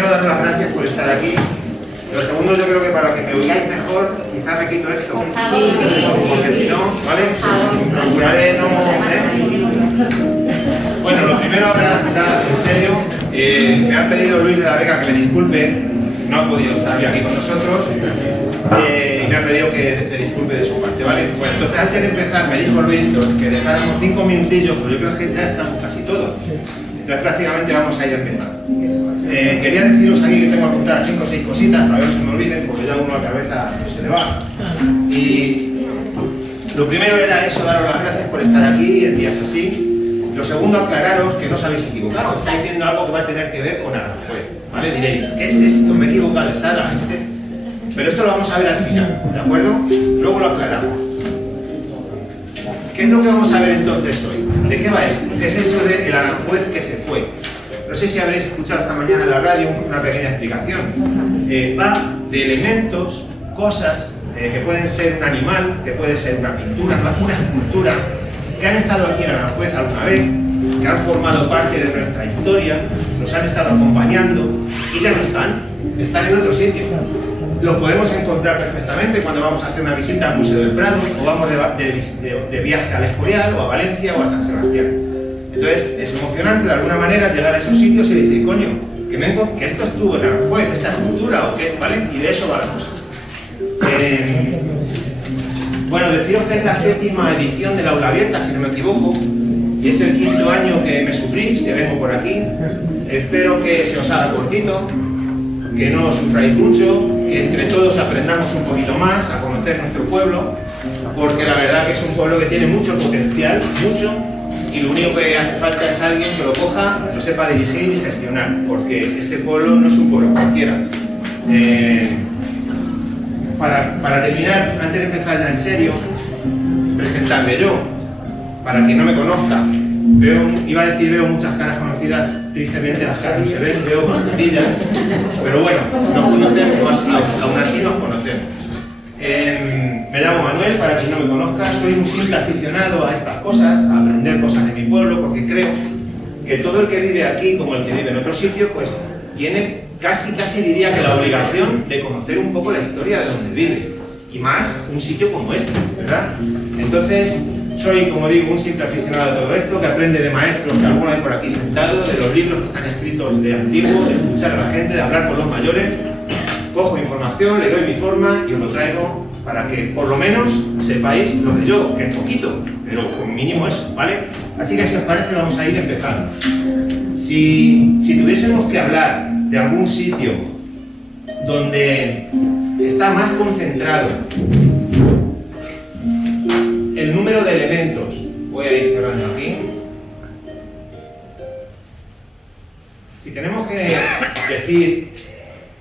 primero, daros las gracias por estar aquí. Lo segundo, yo creo que para que me oigáis mejor, quizá me quito esto. Porque si no, ¿vale? Procuraré no... Bueno, lo primero ahora, ya en serio, me ha pedido Luis de la Vega que me disculpe, no ha podido estar hoy aquí con nosotros, y me ha pedido que le disculpe de su parte, ¿vale? Bueno, entonces antes de empezar me dijo Luis que dejáramos 5 minutillos, pero yo creo que ya estamos casi todos. Entonces prácticamente vamos a ir a empezar. Quería deciros aquí que tengo que apuntar 5 o 6 cositas para que no se me olviden, porque ya uno a la cabeza se le va. Y lo primero era eso, daros las gracias por estar aquí en días así. Lo segundo, aclararos que no os habéis equivocado, estáis viendo algo que va a tener que ver con Aranjuez, ¿vale? Diréis, ¿qué es esto? Me he equivocado de sala, Pero esto lo vamos a ver al final, ¿de acuerdo? Luego lo aclaramos. ¿Qué es lo que vamos a ver entonces hoy? ¿De qué va esto? ¿Qué es eso del Aranjuez que se fue? No sé si habréis escuchado esta mañana en la radio una pequeña explicación. Va de elementos, cosas, que pueden ser un animal, que puede ser una pintura, una escultura, que han estado aquí en Aranjuez alguna vez, que han formado parte de nuestra historia, nos han estado acompañando y ya no están en otro sitio. Los podemos encontrar perfectamente cuando vamos a hacer una visita al Museo del Prado, o vamos de viaje al Escorial, o a Valencia, o a San Sebastián. Entonces, es emocionante de alguna manera llegar a esos sitios y decir, coño, que esto estuvo en Aranjuez, esta escultura, o qué, ¿vale? Y de eso va la cosa. Bueno, deciros que es la 7ª edición del Aula Abierta, si no me equivoco, y es el 5.º año que me sufrís, que vengo por aquí. Espero que se os haga cortito, que no sufráis mucho, que entre todos aprendamos un poquito más a conocer nuestro pueblo, porque la verdad que es un pueblo que tiene mucho potencial, mucho, y lo único que hace falta es alguien que lo coja, lo sepa dirigir y gestionar, porque este pueblo no es un pueblo cualquiera. Para terminar, antes de empezar ya en serio, presentarme yo, para quien no me conozca. Iba a decir veo muchas caras conocidas, tristemente las caras no se ven, veo mascarillas, pero bueno, nos conocemos, aún así nos conocemos. Me llamo Manuel, para quien no me conozca, soy un simple aficionado a estas cosas, a aprender cosas de mi pueblo, porque creo que todo el que vive aquí, como el que vive en otro sitio, pues tiene casi diría que la obligación de conocer un poco la historia de donde vive, y más un sitio como este, ¿verdad? Entonces, soy, como digo, un simple aficionado a todo esto, que aprende de maestros que alguno hay por aquí sentado, de los libros que están escritos de antiguo, de escuchar a la gente, de hablar con los mayores. Cojo información, le doy mi forma y os lo traigo para que por lo menos sepáis lo que yo, que es poquito, pero como mínimo eso, ¿vale? Así que si os parece vamos a ir empezando. Si tuviésemos que hablar de algún sitio donde está más concentrado el número de elementos, voy a ir cerrando aquí. Si tenemos que decir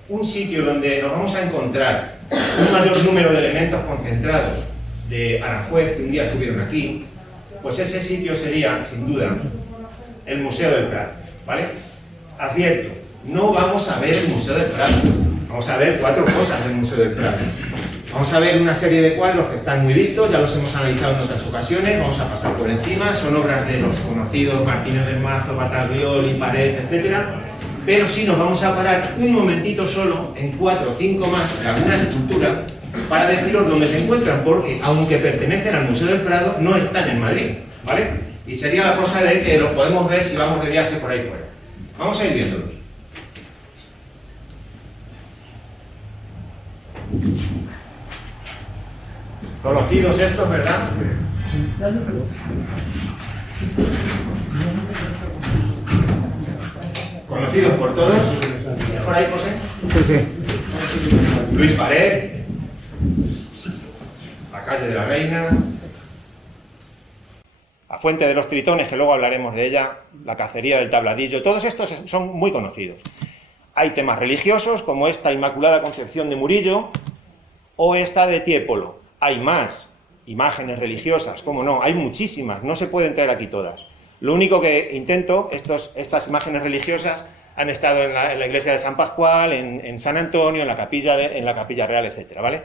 un sitio donde nos vamos a encontrar un mayor número de elementos concentrados de Aranjuez que un día estuvieron aquí, pues ese sitio sería, sin duda, el Museo del Prado, ¿vale? Advierto, no vamos a ver el Museo del Prado, vamos a ver 4 cosas del Museo del Prado. Vamos a ver una serie de cuadros que están muy vistos, ya los hemos analizado en otras ocasiones, vamos a pasar por encima, son obras de los conocidos Martínez del Mazo, Bataglioli, Pared, etc. Pero sí nos vamos a parar un momentito solo en 4 o 5 más de alguna escultura para deciros dónde se encuentran, porque aunque pertenecen al Museo del Prado, no están en Madrid, ¿vale? Y sería la cosa de que los podemos ver si vamos de viaje por ahí fuera. Vamos a ir viéndolos. Conocidos estos, ¿verdad? Conocidos por todos. ¿Mejor ahí, José? Sí. Luis Pared, la calle de la Reina, la Fuente de los Tritones, que luego hablaremos de ella, la cacería del Tabladillo, todos estos son muy conocidos. Hay temas religiosos, como esta Inmaculada Concepción de Murillo, o esta de Tiepolo. Hay más imágenes religiosas, ¿cómo no? Hay muchísimas, no se pueden traer aquí todas. Lo único que intento, estas imágenes religiosas han estado en la iglesia de San Pascual, en San Antonio, en la capilla real, etcétera, ¿vale?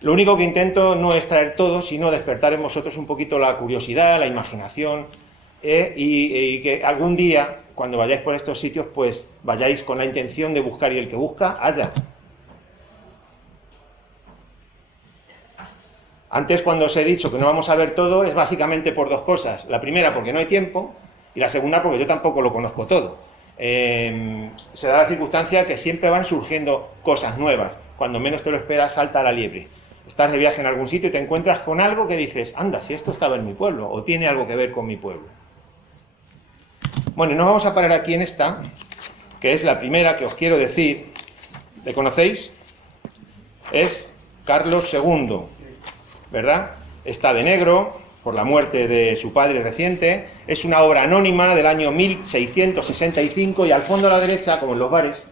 Lo único que intento no es traer todo, sino despertar en vosotros un poquito la curiosidad, la imaginación, y que algún día cuando vayáis por estos sitios, pues vayáis con la intención de buscar, y el que busca, halla. Antes, cuando os he dicho que no vamos a ver todo, es básicamente por dos cosas. La primera, porque no hay tiempo, y la segunda, porque yo tampoco lo conozco todo. Se da la circunstancia que siempre van surgiendo cosas nuevas. Cuando menos te lo esperas, salta la liebre. Estás de viaje en algún sitio y te encuentras con algo que dices, anda, si esto estaba en mi pueblo, o tiene algo que ver con mi pueblo. Bueno, y nos vamos a parar aquí en esta, que es la primera que os quiero decir. ¿Le conocéis? Es Carlos II, ¿verdad? Está de negro por la muerte de su padre reciente. Es una obra anónima del año 1665 y al fondo a la derecha, como en los bares,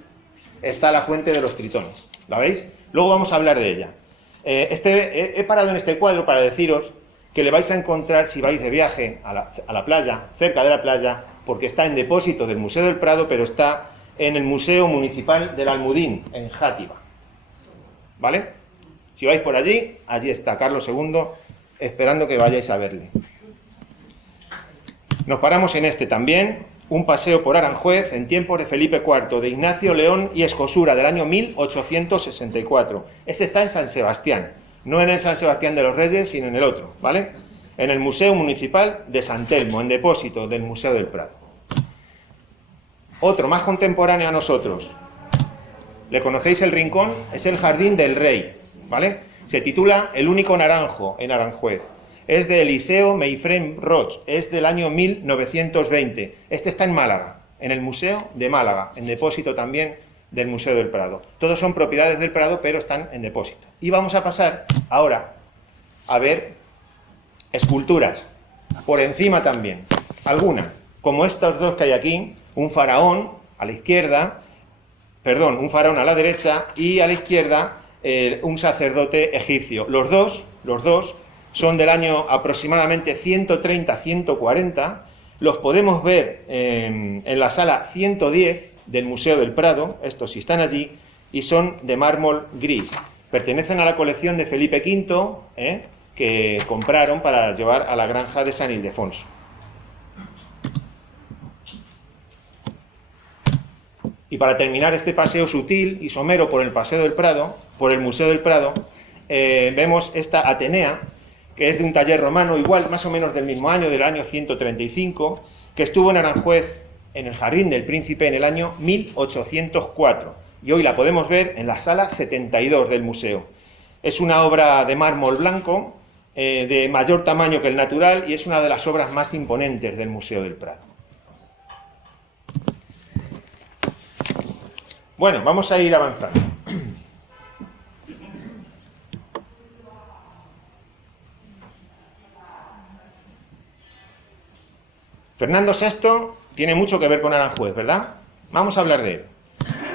está la fuente de los tritones. ¿La veis? Luego vamos a hablar de ella. He parado en este cuadro para deciros que le vais a encontrar si vais de viaje a la playa, cerca de la playa, porque está en depósito del Museo del Prado, pero está en el Museo Municipal del Almudín, en Játiva. ¿Vale? Si vais por allí, allí está Carlos II, esperando que vayáis a verle. Nos paramos en este también, un paseo por Aranjuez en tiempos de Felipe IV, de Ignacio León y Escosura, del año 1864. Ese está en San Sebastián, no en el San Sebastián de los Reyes, sino en el otro, ¿vale? En el Museo Municipal de San Telmo, en depósito del Museo del Prado. Otro más contemporáneo a nosotros. ¿Le conocéis el rincón? Es el Jardín del Rey, ¿vale? Se titula El único naranjo, en Aranjuez. Es de Eliseo Meifrem Roch, es del año 1920. Este está en Málaga, en el Museo de Málaga, en depósito también del Museo del Prado. Todos son propiedades del Prado, pero están en depósito. Y vamos a pasar ahora a ver esculturas, por encima también. Alguna, como estos dos que hay aquí, un faraón a la izquierda, un faraón a la derecha, y a la izquierda un sacerdote egipcio. Los dos son del año aproximadamente 130-140, los podemos ver en la sala 110 del Museo del Prado, estos sí están allí, y son de mármol gris. Pertenecen a la colección de Felipe V, que compraron para llevar a la granja de San Ildefonso. Y para terminar este paseo sutil y somero por el Paseo del Prado, por el Museo del Prado, vemos esta Atenea, que es de un taller romano, igual, más o menos del mismo año, del año 135, que estuvo en Aranjuez, en el Jardín del Príncipe, en el año 1804. Y hoy la podemos ver en la sala 72 del museo. Es una obra de mármol blanco, de mayor tamaño que el natural, y es una de las obras más imponentes del Museo del Prado. Bueno, vamos a ir avanzando. Fernando VI tiene mucho que ver con Aranjuez, ¿verdad? Vamos a hablar de él.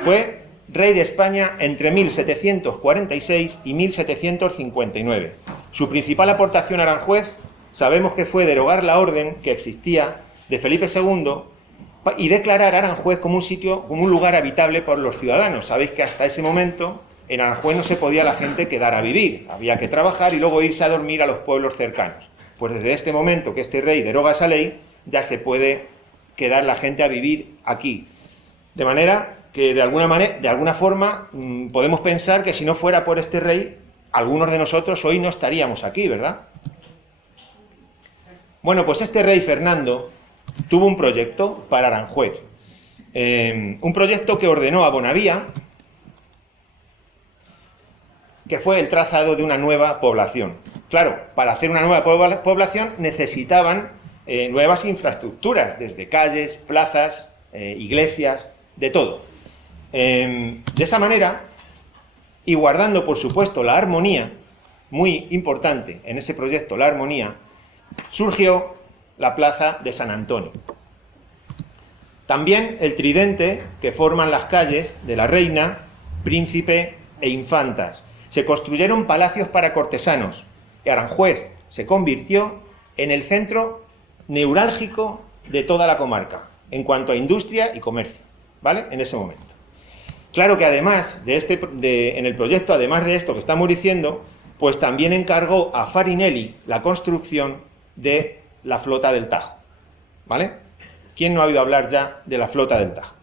Fue rey de España entre 1746 y 1759. Su principal aportación a Aranjuez, sabemos que fue derogar la orden que existía de Felipe II y declarar Aranjuez como un sitio, como un lugar habitable por los ciudadanos. Sabéis que hasta ese momento en Aranjuez no se podía la gente quedar a vivir, había que trabajar y luego irse a dormir a los pueblos cercanos. Pues desde este momento que este rey deroga esa ley, ya se puede quedar la gente a vivir aquí. De manera que de alguna forma podemos pensar que si no fuera por este rey, algunos de nosotros hoy no estaríamos aquí, ¿verdad? Bueno, pues este rey Fernando tuvo un proyecto para Aranjuez. Un proyecto que ordenó a Bonavía, que fue el trazado de una nueva población. Claro, para hacer una nueva población necesitaban nuevas infraestructuras, desde calles, plazas, iglesias, de todo. De esa manera, y guardando por supuesto la armonía, muy importante en ese proyecto, la armonía, surgió la plaza de San Antonio. También el tridente que forman las calles de la Reina, Príncipe e Infantas. Se construyeron palacios para cortesanos y Aranjuez se convirtió en el centro neurálgico de toda la comarca en cuanto a industria y comercio, ¿vale? En ese momento. Claro que además en el proyecto, además de esto que estamos diciendo, pues también encargó a Farinelli la construcción de la flota del Tajo, ¿vale? ¿Quién no ha oído hablar ya de la flota del Tajo?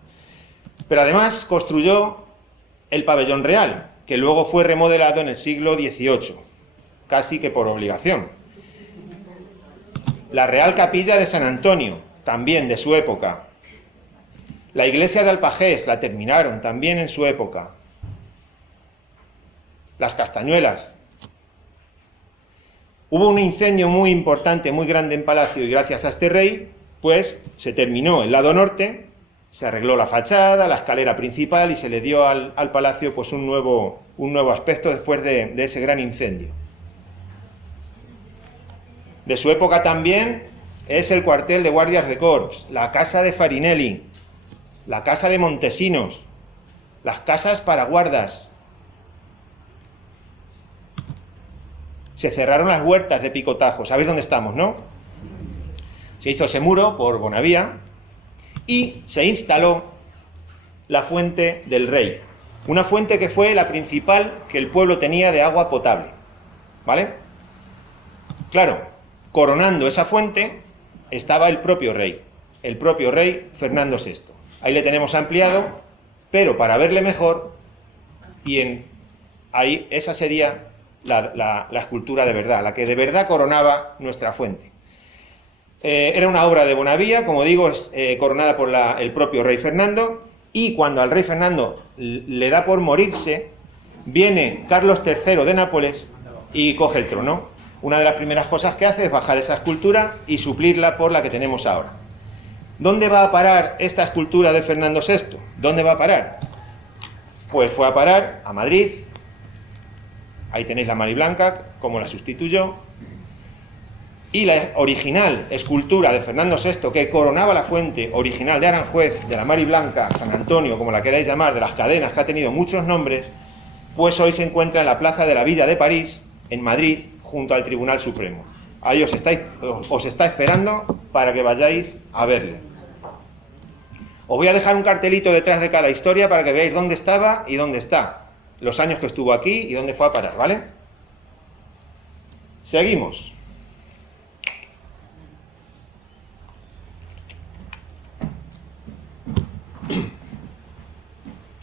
Pero además construyó el pabellón real, que luego fue remodelado en el siglo XVIII, casi que por obligación. La Real Capilla de San Antonio, también de su época. La iglesia de Alpagés la terminaron también en su época. Las Castañuelas. Hubo un incendio muy importante, muy grande en Palacio, y gracias a este rey, pues se terminó el lado norte, se arregló la fachada, la escalera principal y se le dio al palacio pues un nuevo aspecto después de ese gran incendio. De su época también es el cuartel de guardias de corps, la casa de Farinelli, la casa de Montesinos, las casas para guardas. Se cerraron las huertas de Picotajo, sabéis dónde estamos, ¿no? Se hizo ese muro por Bonavía y se instaló la fuente del rey, una fuente que fue la principal que el pueblo tenía de agua potable, ¿vale? Claro, coronando esa fuente estaba el propio rey Fernando VI. Ahí le tenemos ampliado, pero para verle mejor, ahí esa sería la escultura de verdad, la que de verdad coronaba nuestra fuente. Era una obra de Bonavía, como digo, es coronada por el propio rey Fernando, y cuando al rey Fernando le da por morirse, viene Carlos III de Nápoles y coge el trono. Una de las primeras cosas que hace es bajar esa escultura y suplirla por la que tenemos ahora. ¿Dónde va a parar esta escultura de Fernando VI? ¿Dónde va a parar? Pues fue a parar a Madrid. Ahí tenéis la Mariblanca, como la sustituyó. Y la original escultura de Fernando VI, que coronaba la fuente original de Aranjuez, de la Mariblanca, San Antonio, como la queráis llamar, de las cadenas, que ha tenido muchos nombres, pues hoy se encuentra en la plaza de la Villa de París, en Madrid, junto al Tribunal Supremo. Ahí os está esperando para que vayáis a verle. Os voy a dejar un cartelito detrás de cada historia para que veáis dónde estaba y dónde está, los años que estuvo aquí y dónde fue a parar, ¿vale? Seguimos.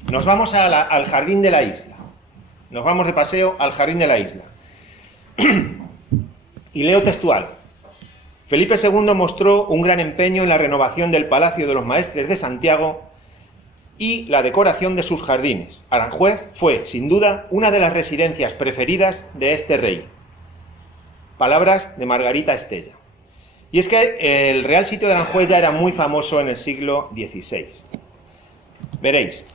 Nos vamos al jardín de la isla. Nos vamos de paseo al jardín de la isla. Y leo textual. Felipe II mostró un gran empeño en la renovación del Palacio de los Maestres de Santiago y la decoración de sus jardines. Aranjuez fue, sin duda, una de las residencias preferidas de este rey. Palabras de Margarita Estella. Y es que el Real Sitio de Aranjuez ya era muy famoso en el siglo XVI. Veréis,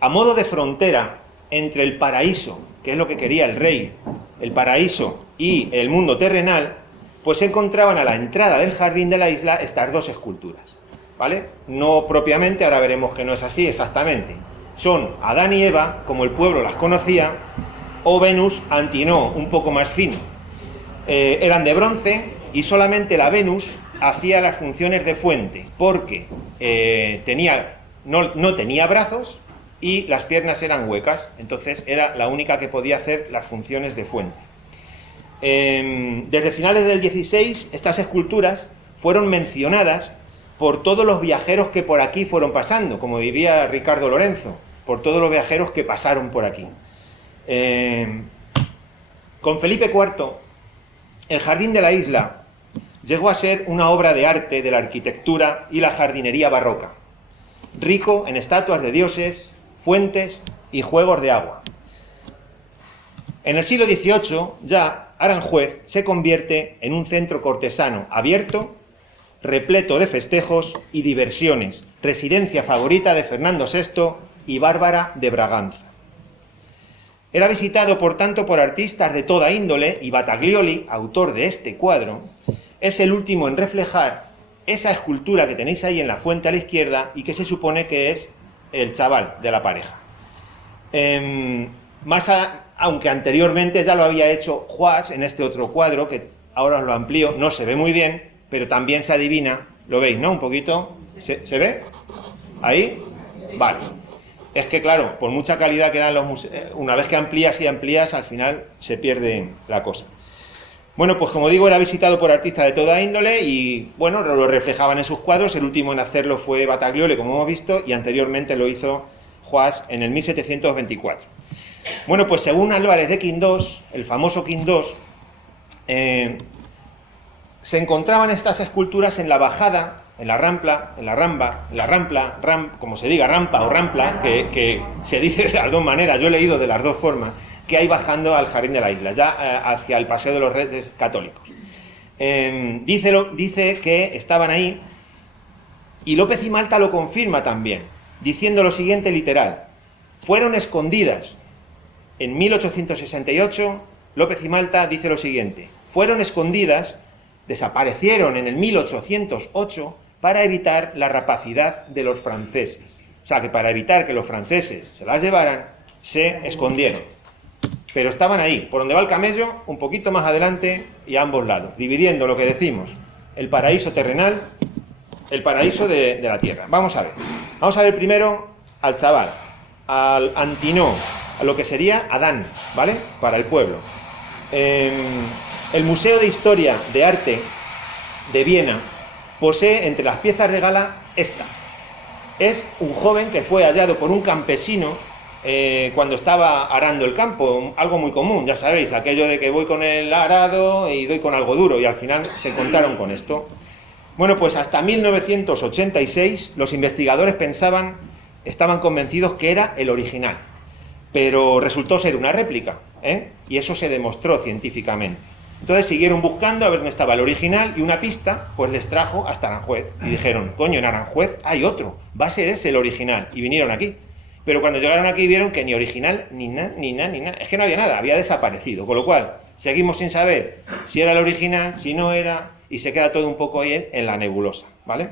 a modo de frontera entre el paraíso, que es lo que quería el rey, el paraíso y el mundo terrenal, pues se encontraban a la entrada del jardín de la isla estas dos esculturas, ¿vale? No propiamente, ahora veremos que no es así exactamente. Son Adán y Eva, como el pueblo las conocía, o Venus Antinoo, un poco más fino. Eran de bronce y solamente la Venus hacía las funciones de fuente, porque no tenía brazos y las piernas eran huecas, entonces era la única que podía hacer las funciones de fuente. Desde finales del XVI, estas esculturas fueron mencionadas por todos los viajeros que por aquí fueron pasando, como diría Ricardo Lorenzo, por todos los viajeros que pasaron por aquí. Con Felipe IV, el jardín de la isla llegó a ser una obra de arte de la arquitectura y la jardinería barroca, rico en estatuas de dioses, fuentes y juegos de agua. En el siglo XVIII, ya Aranjuez se convierte en un centro cortesano abierto, repleto de festejos y diversiones, residencia favorita de Fernando VI y Bárbara de Braganza. Era visitado, por tanto, por artistas de toda índole, y Battaglioli, autor de este cuadro, es el último en reflejar esa escultura que tenéis ahí en la fuente a la izquierda y que se supone que es el chaval de la pareja. Aunque anteriormente ya lo había hecho Juas en este otro cuadro, que ahora os lo amplío, no se ve muy bien, pero también se adivina, lo veis, ¿no? Un poquito, ¿se ve? ¿Ahí? Vale. Es que claro, por mucha calidad que dan los museos, una vez que amplías y amplías, al final se pierde la cosa. Bueno, pues como digo, era visitado por artistas de toda índole y, bueno, lo reflejaban en sus cuadros. El último en hacerlo fue Battaglione, como hemos visto, y anteriormente lo hizo Juas en el 1724. Bueno, pues según Álvarez de Quindós, el famoso Quindós, se encontraban estas esculturas en la bajada, en la rampla, como se diga, rampa o rampla, que se dice de las dos maneras, yo he leído de las dos formas, que hay bajando al Jardín de la Isla, ya hacia el Paseo de los Reyes Católicos. Dice que estaban ahí, y López y Malta lo confirma también, diciendo lo siguiente literal: fueron escondidas. En 1868, López y Malta dice lo siguiente: fueron escondidas, desaparecieron en el 1808 para evitar la rapacidad de los franceses. O sea, que para evitar que los franceses se las llevaran, se escondieron. Pero estaban ahí, por donde va el camello, un poquito más adelante y a ambos lados, dividiendo lo que decimos, el paraíso terrenal, el paraíso de la tierra. Vamos a ver primero al chaval, al Antinó, a lo que sería Adán, ¿vale? Para el pueblo. El Museo de Historia de Arte de Viena posee entre las piezas de gala esta. Es un joven que fue hallado por un campesino cuando estaba arando el campo, algo muy común, ya sabéis, aquello de que voy con el arado y doy con algo duro, y al final se encontraron con esto. Bueno, pues hasta 1986 los investigadores estaban convencidos que era el original, pero resultó ser una réplica, y eso se demostró científicamente. Entonces siguieron buscando a ver dónde estaba el original, y una pista pues les trajo hasta Aranjuez, y dijeron: coño, en Aranjuez hay otro, va a ser ese el original, y vinieron aquí. Pero cuando llegaron aquí vieron que ni original, ni nada, es que no había nada, había desaparecido, con lo cual seguimos sin saber si era el original, si no era, y se queda todo un poco ahí en la nebulosa, ¿vale?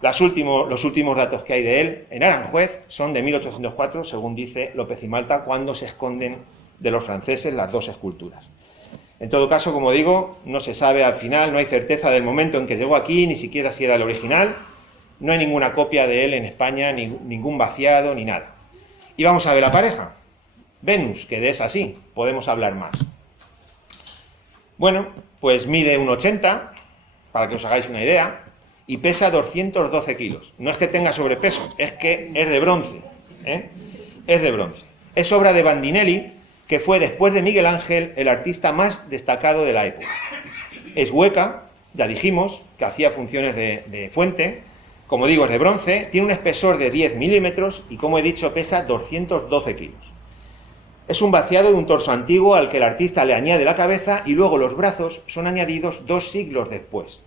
Los últimos datos que hay de él en Aranjuez son de 1804, según dice López y Malta, cuando se esconden de los franceses las dos esculturas. En todo caso, como digo, no se sabe al final, no hay certeza del momento en que llegó aquí, ni siquiera si era el original. No hay ninguna copia de él en España, ningún vaciado, ni nada. Y vamos a ver la pareja. Venus, que de esa sí, podemos hablar más. Bueno, pues mide 1,80, para que os hagáis una idea, y pesa 212 kilos. No es que tenga sobrepeso, es que es de bronce. Es de bronce. Es obra de Bandinelli, que fue, después de Miguel Ángel, el artista más destacado de la época. Es hueca, ya dijimos, que hacía funciones de fuente. Como digo, es de bronce, tiene un espesor de 10 milímetros y, como he dicho, pesa 212 kilos. Es un vaciado de un torso antiguo al que el artista le añade la cabeza, y luego los brazos son añadidos 2 siglos después.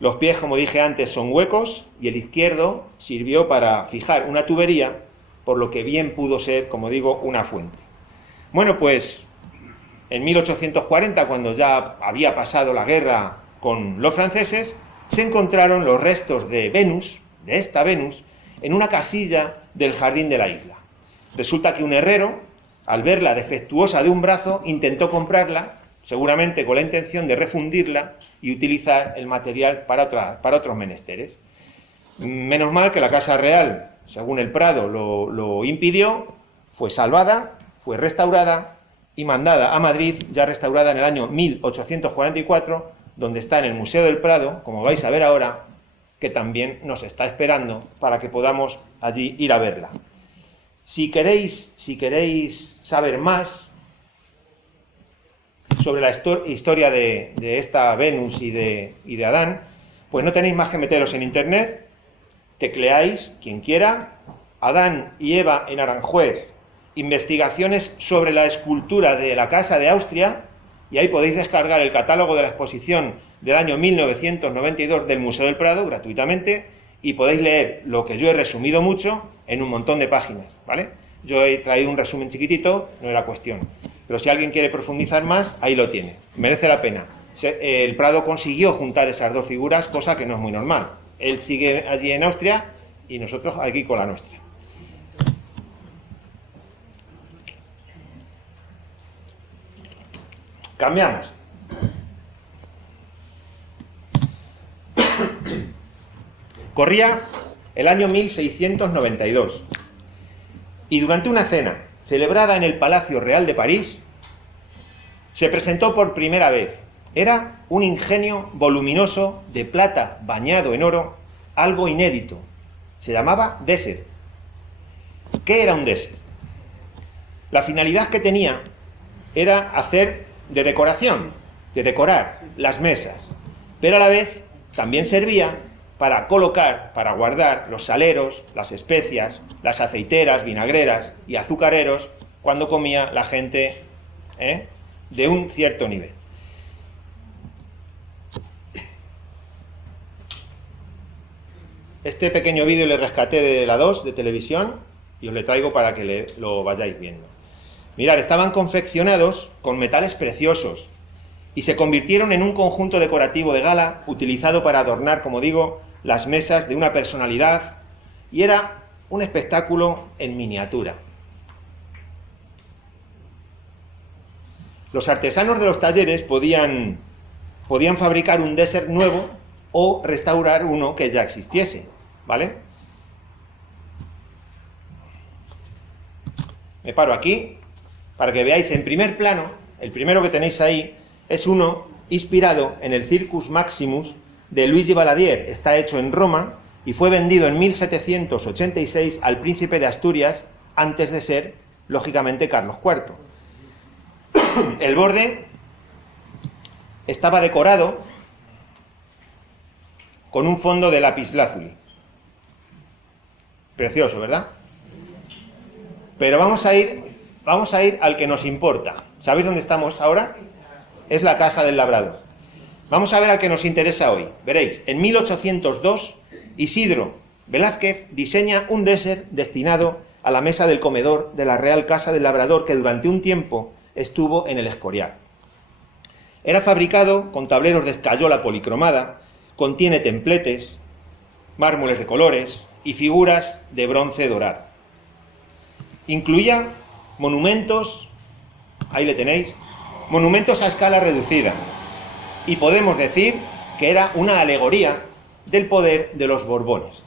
Los pies, como dije antes, son huecos, y el izquierdo sirvió para fijar una tubería, por lo que bien pudo ser, como digo, una fuente. Bueno, pues en 1840, cuando ya había pasado la guerra con los franceses, se encontraron los restos de Venus, de esta Venus, en una casilla del Jardín de la Isla. Resulta que un herrero, al verla defectuosa de un brazo, intentó comprarla, seguramente con la intención de refundirla y utilizar el material para otros menesteres. Menos mal que la Casa Real, según el Prado, lo impidió, fue salvada, fue restaurada y mandada a Madrid, ya restaurada en el año 1844, donde está en el Museo del Prado, como vais a ver ahora, que también nos está esperando para que podamos allí ir a verla. Si queréis saber más sobre la historia de esta Venus y de Adán, pues no tenéis más que meteros en internet, tecleáis, quien quiera, Adán y Eva en Aranjuez, investigaciones sobre la escultura de la Casa de Austria, y ahí podéis descargar el catálogo de la exposición del año 1992 del Museo del Prado gratuitamente, y podéis leer lo que yo he resumido mucho en un montón de páginas, ¿vale? Yo he traído un resumen chiquitito, no era cuestión. Pero si alguien quiere profundizar más, ahí lo tiene. Merece la pena. El Prado consiguió juntar esas dos figuras, cosa que no es muy normal. Él sigue allí en Austria y nosotros aquí con la nuestra. Cambiamos. Corría el año 1692 y durante una cena celebrada en el Palacio Real de París se presentó por primera vez. Era un ingenio voluminoso de plata bañado en oro, algo inédito. Se llamaba Désert. ¿Qué era un Désert? La finalidad que tenía era hacer de decoración, de decorar las mesas, pero a la vez también servía para colocar, para guardar los saleros, las especias, las aceiteras, vinagreras y azucareros cuando comía la gente de un cierto nivel. Este pequeño vídeo le rescaté de la 2 de televisión y os le traigo para que lo vayáis viendo. Mirad, estaban confeccionados con metales preciosos y se convirtieron en un conjunto decorativo de gala utilizado para adornar, como digo, las mesas de una personalidad, y era un espectáculo en miniatura. Los artesanos de los talleres podían fabricar un Désert nuevo o restaurar uno que ya existiese, ¿vale? Me paro aquí para que veáis en primer plano. El primero que tenéis ahí es uno inspirado en el Circus Maximus de Luigi Balladir. Está hecho en Roma y fue vendido en 1786 al príncipe de Asturias, antes de ser, lógicamente, Carlos IV. El borde estaba decorado con un fondo de lapislázuli. Precioso, ¿verdad? Pero vamos a ir al que nos importa. ¿Sabéis dónde estamos ahora? Es la Casa del Labrador. Vamos a ver al que nos interesa hoy. Veréis, en 1802, Isidro Velázquez diseña un Désert destinado a la mesa del comedor de la Real Casa del Labrador, que durante un tiempo estuvo en el Escorial. Era fabricado con tableros de escayola policromada, contiene templetes, mármoles de colores y figuras de bronce dorado. Incluía monumentos, ahí le tenéis, monumentos a escala reducida, y podemos decir que era una alegoría del poder de los Borbones.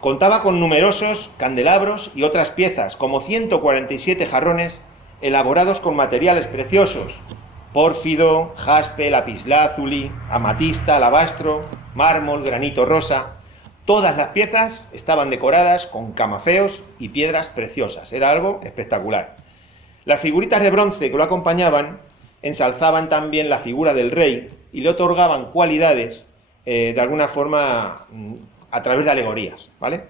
Contaba con numerosos candelabros y otras piezas, como 147 jarrones elaborados con materiales preciosos: pórfido, jaspe, lapislázuli, amatista, alabastro, mármol, granito rosa. Todas las piezas estaban decoradas con camafeos y piedras preciosas. Era algo espectacular. Las figuritas de bronce que lo acompañaban ensalzaban también la figura del rey y le otorgaban cualidades, de alguna forma, a través de alegorías, ¿vale?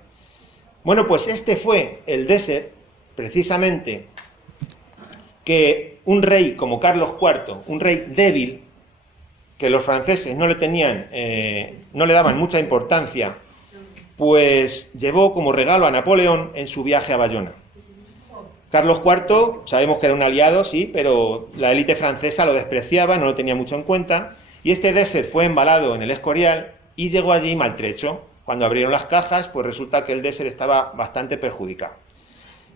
Bueno, pues este fue el Désert, precisamente, que un rey como Carlos IV, un rey débil, que los franceses no le daban mucha importancia, pues llevó como regalo a Napoleón en su viaje a Bayona. Carlos IV, sabemos que era un aliado, sí, pero la élite francesa lo despreciaba, no lo tenía mucho en cuenta, y este Désert fue embalado en el Escorial y llegó allí maltrecho. Cuando abrieron las cajas, pues resulta que el Désert estaba bastante perjudicado.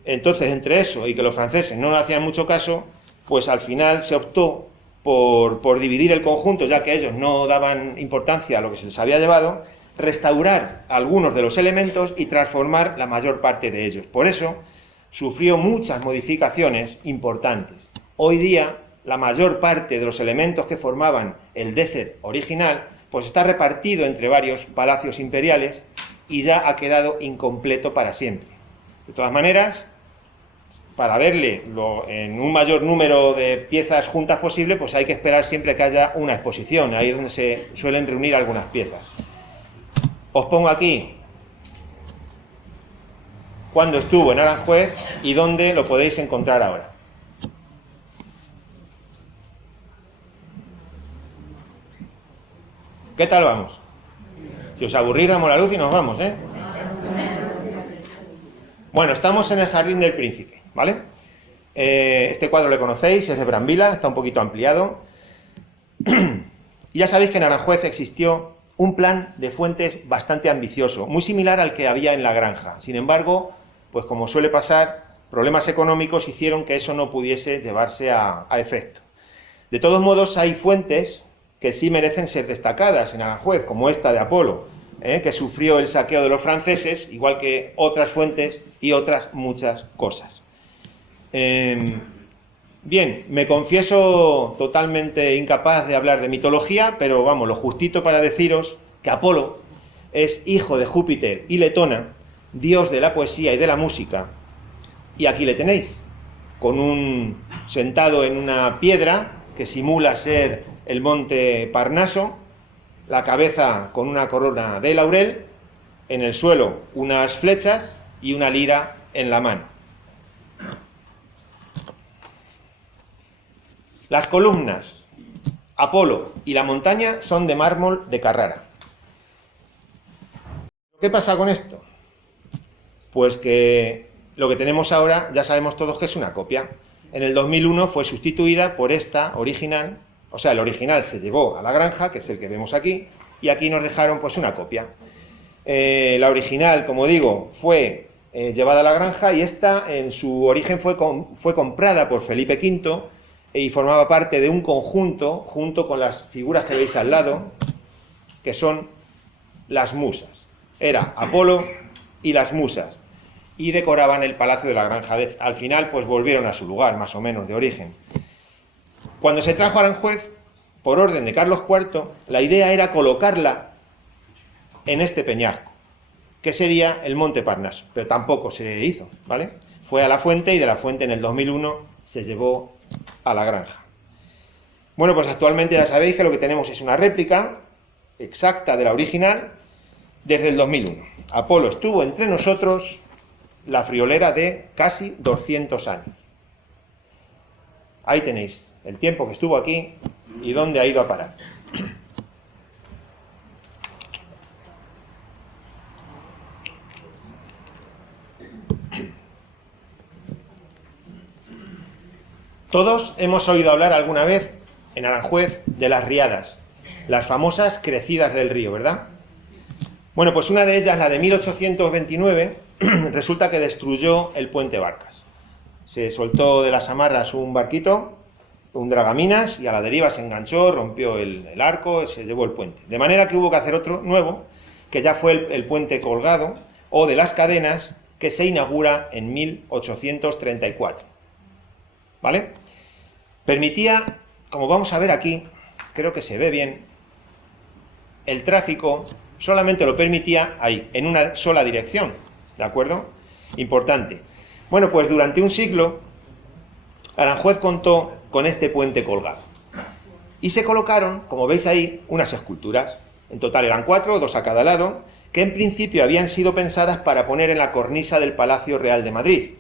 Entonces, entre eso y que los franceses no le hacían mucho caso, pues al final se optó por dividir el conjunto, ya que ellos no daban importancia a lo que se les había llevado, restaurar algunos de los elementos y transformar la mayor parte de ellos. Por eso sufrió muchas modificaciones importantes. Hoy día, la mayor parte de los elementos que formaban el Désert original, pues está repartido entre varios palacios imperiales y ya ha quedado incompleto para siempre. De todas maneras, para verle en un mayor número de piezas juntas posible, pues hay que esperar siempre que haya una exposición. Ahí es donde se suelen reunir algunas piezas. Os pongo aquí cuándo estuvo en Aranjuez y dónde lo podéis encontrar ahora. ¿Qué tal vamos? Si os aburrís, damos la luz y nos vamos, ¿eh? Bueno, estamos en el Jardín del Príncipe, ¿vale? Este cuadro le conocéis, es de Brambilla, está un poquito ampliado. Y ya sabéis que en Aranjuez existió un plan de fuentes bastante ambicioso, muy similar al que había en la granja. Sin embargo, pues como suele pasar, problemas económicos hicieron que eso no pudiese llevarse a efecto. De todos modos, hay fuentes que sí merecen ser destacadas en Aranjuez, como esta de Apolo, que sufrió el saqueo de los franceses, igual que otras fuentes y otras muchas cosas. Bien, me confieso totalmente incapaz de hablar de mitología, pero vamos, lo justito para deciros que Apolo es hijo de Júpiter y Letona, dios de la poesía y de la música. Y aquí le tenéis, sentado en una piedra que simula ser el monte Parnaso, la cabeza con una corona de laurel, en el suelo unas flechas y una lira en la mano. Las columnas, Apolo y la montaña son de mármol de Carrara. ¿Qué pasa con esto? Pues que lo que tenemos ahora ya sabemos todos que es una copia. En el 2001 fue sustituida por esta original, o sea, el original se llevó a la granja, que es el que vemos aquí, y aquí nos dejaron pues una copia. La original, como digo, fue llevada a la granja y esta en su origen fue comprada por Felipe V y formaba parte de un conjunto junto con las figuras que veis al lado, que son las musas. Era Apolo y las musas, y decoraban el palacio de la granja. Al final pues volvieron a su lugar, más o menos, de origen. Cuando se trajo a Aranjuez, por orden de Carlos IV, la idea era colocarla en este peñasco, que sería el monte Parnaso, pero tampoco se hizo, ¿vale? Fue a la fuente y de la fuente en el 2001 se llevó a la granja. Bueno, pues actualmente ya sabéis que lo que tenemos es una réplica exacta de la original desde el 2001. Apolo estuvo entre nosotros la friolera de casi 200 años. Ahí tenéis el tiempo que estuvo aquí y dónde ha ido a parar. Todos hemos oído hablar alguna vez en Aranjuez de las riadas, las famosas crecidas del río, ¿verdad? Bueno, pues una de ellas, la de 1829, resulta que destruyó el puente Barcas. Se soltó de las amarras un barquito, un dragaminas, y a la deriva se enganchó, rompió el arco, se llevó el puente. De manera que hubo que hacer otro nuevo, que ya fue el puente colgado, o de las cadenas, que se inaugura en 1834. ¿Vale? Permitía, como vamos a ver aquí, creo que se ve bien, el tráfico solamente lo permitía ahí, en una sola dirección, ¿de acuerdo? Importante. Bueno, pues durante un siglo, Aranjuez contó con este puente colgado. Y se colocaron, como veis ahí, unas esculturas. En total eran 4, 2 a cada lado, que en principio habían sido pensadas para poner en la cornisa del Palacio Real de Madrid.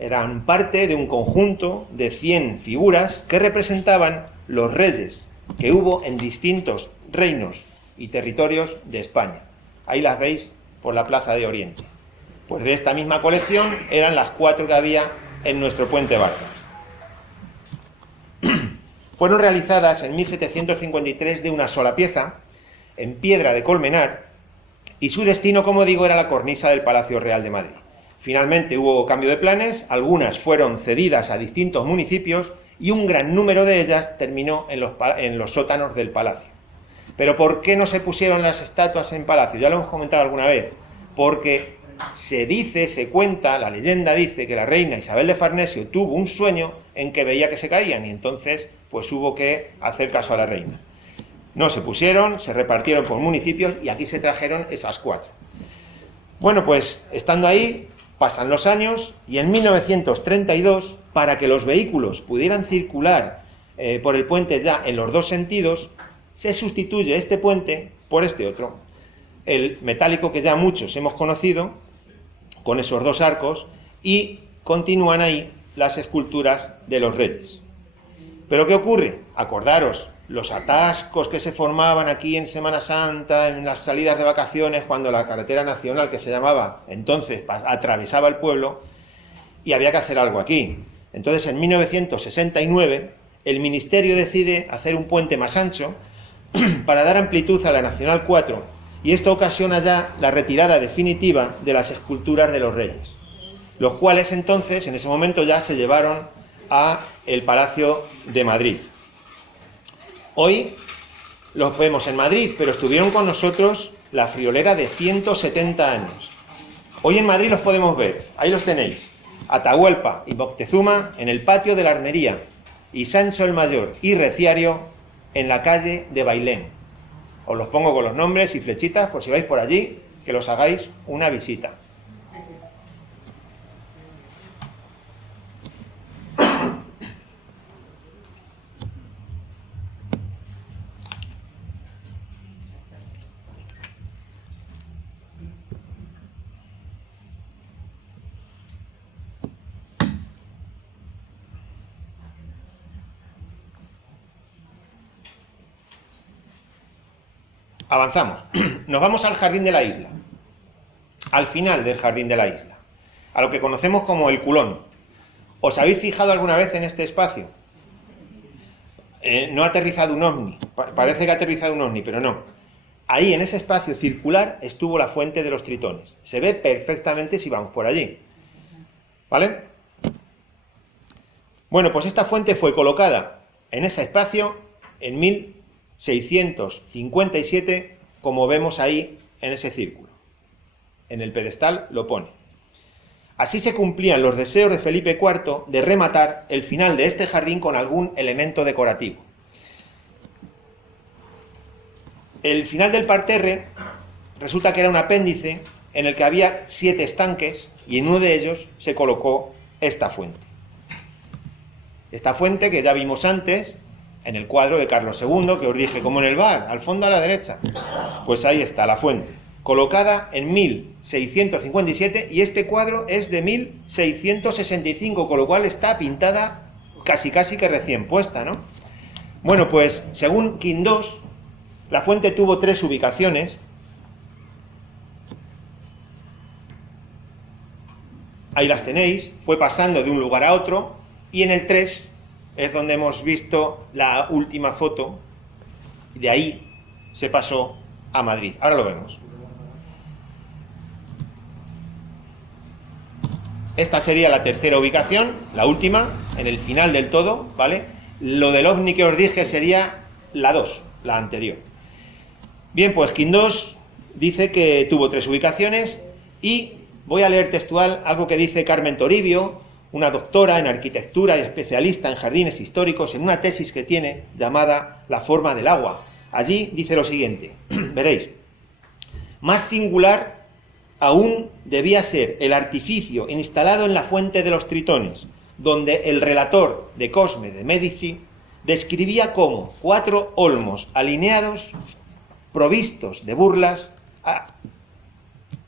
Eran parte de un conjunto de 100 figuras que representaban los reyes que hubo en distintos reinos y territorios de España. Ahí las veis por la Plaza de Oriente. Pues de esta misma colección eran las 4 que había en nuestro puente Barcas. Fueron realizadas en 1753 de una sola pieza, en piedra de Colmenar, y su destino, como digo, era la cornisa del Palacio Real de Madrid. Finalmente hubo cambio de planes, algunas fueron cedidas a distintos municipios y un gran número de ellas terminó en los sótanos del palacio. Pero ¿por qué no se pusieron las estatuas en palacio? Ya lo hemos comentado alguna vez. Porque se cuenta, la leyenda dice que la reina Isabel de Farnesio tuvo un sueño en que veía que se caían y entonces pues hubo que hacer caso a la reina. No se pusieron, se repartieron por municipios y aquí se trajeron esas 4. Bueno, pues estando ahí, pasan los años y en 1932, para que los vehículos pudieran circular por el puente ya en los dos sentidos, se sustituye este puente por este otro, el metálico que ya muchos hemos conocido, con esos 2 arcos, y continúan ahí las esculturas de los reyes. ¿Pero qué ocurre? Acordaros, los atascos que se formaban aquí en Semana Santa, en las salidas de vacaciones, cuando la carretera nacional, que se llamaba entonces, atravesaba el pueblo, y había que hacer algo aquí. Entonces, en 1969, el Ministerio decide hacer un puente más ancho para dar amplitud a la Nacional 4, y esto ocasiona ya la retirada definitiva de las esculturas de los reyes, los cuales entonces, en ese momento, ya se llevaron a el Palacio de Madrid. Hoy los vemos en Madrid, pero estuvieron con nosotros la friolera de 170 años. Hoy en Madrid los podemos ver, ahí los tenéis. Atahualpa y Moctezuma en el patio de la Armería, y Sancho el Mayor y Reciario en la calle de Bailén. Os los pongo con los nombres y flechitas por si vais por allí, que los hagáis una visita. Avanzamos. Nos vamos al jardín de la isla. Al final del jardín de la isla. A lo que conocemos como el culón. ¿Os habéis fijado alguna vez en este espacio? No ha aterrizado un ovni. Parece que ha aterrizado un ovni, pero no. Ahí, en ese espacio circular, estuvo la fuente de los tritones. Se ve perfectamente si vamos por allí. ¿Vale? Bueno, pues esta fuente fue colocada en ese espacio en 1657, como vemos ahí en ese círculo. En el pedestal lo pone. Así se cumplían los deseos de Felipe IV de rematar el final de este jardín con algún elemento decorativo. El final del parterre resulta que era un apéndice en el que había 7 estanques y en uno de ellos se colocó esta fuente. Esta fuente que ya vimos antes en el cuadro de Carlos II, que os dije, como en el bar, al fondo a la derecha. Pues ahí está la fuente, colocada en 1657, y este cuadro es de 1665, con lo cual está pintada casi que recién puesta, ¿no? Bueno, pues según Quindós, la fuente tuvo 3 ubicaciones. Ahí las tenéis, fue pasando de un lugar a otro, y en el 3 es donde hemos visto la última foto, y de ahí se pasó a Madrid. Ahora lo vemos. Esta sería la tercera ubicación, la última, en el final del todo, ¿vale? Lo del ovni que os dije sería la 2, la anterior. Bien, pues Quindós dice que tuvo 3 ubicaciones, y voy a leer textual algo que dice Carmen Toribio, una doctora en arquitectura y especialista en jardines históricos, en una tesis que tiene llamada La forma del agua. Allí dice lo siguiente, veréis: más singular aún debía ser el artificio instalado en la fuente de los tritones, donde el relator de Cosme de Medici describía cómo 4 olmos alineados, provistos de burlas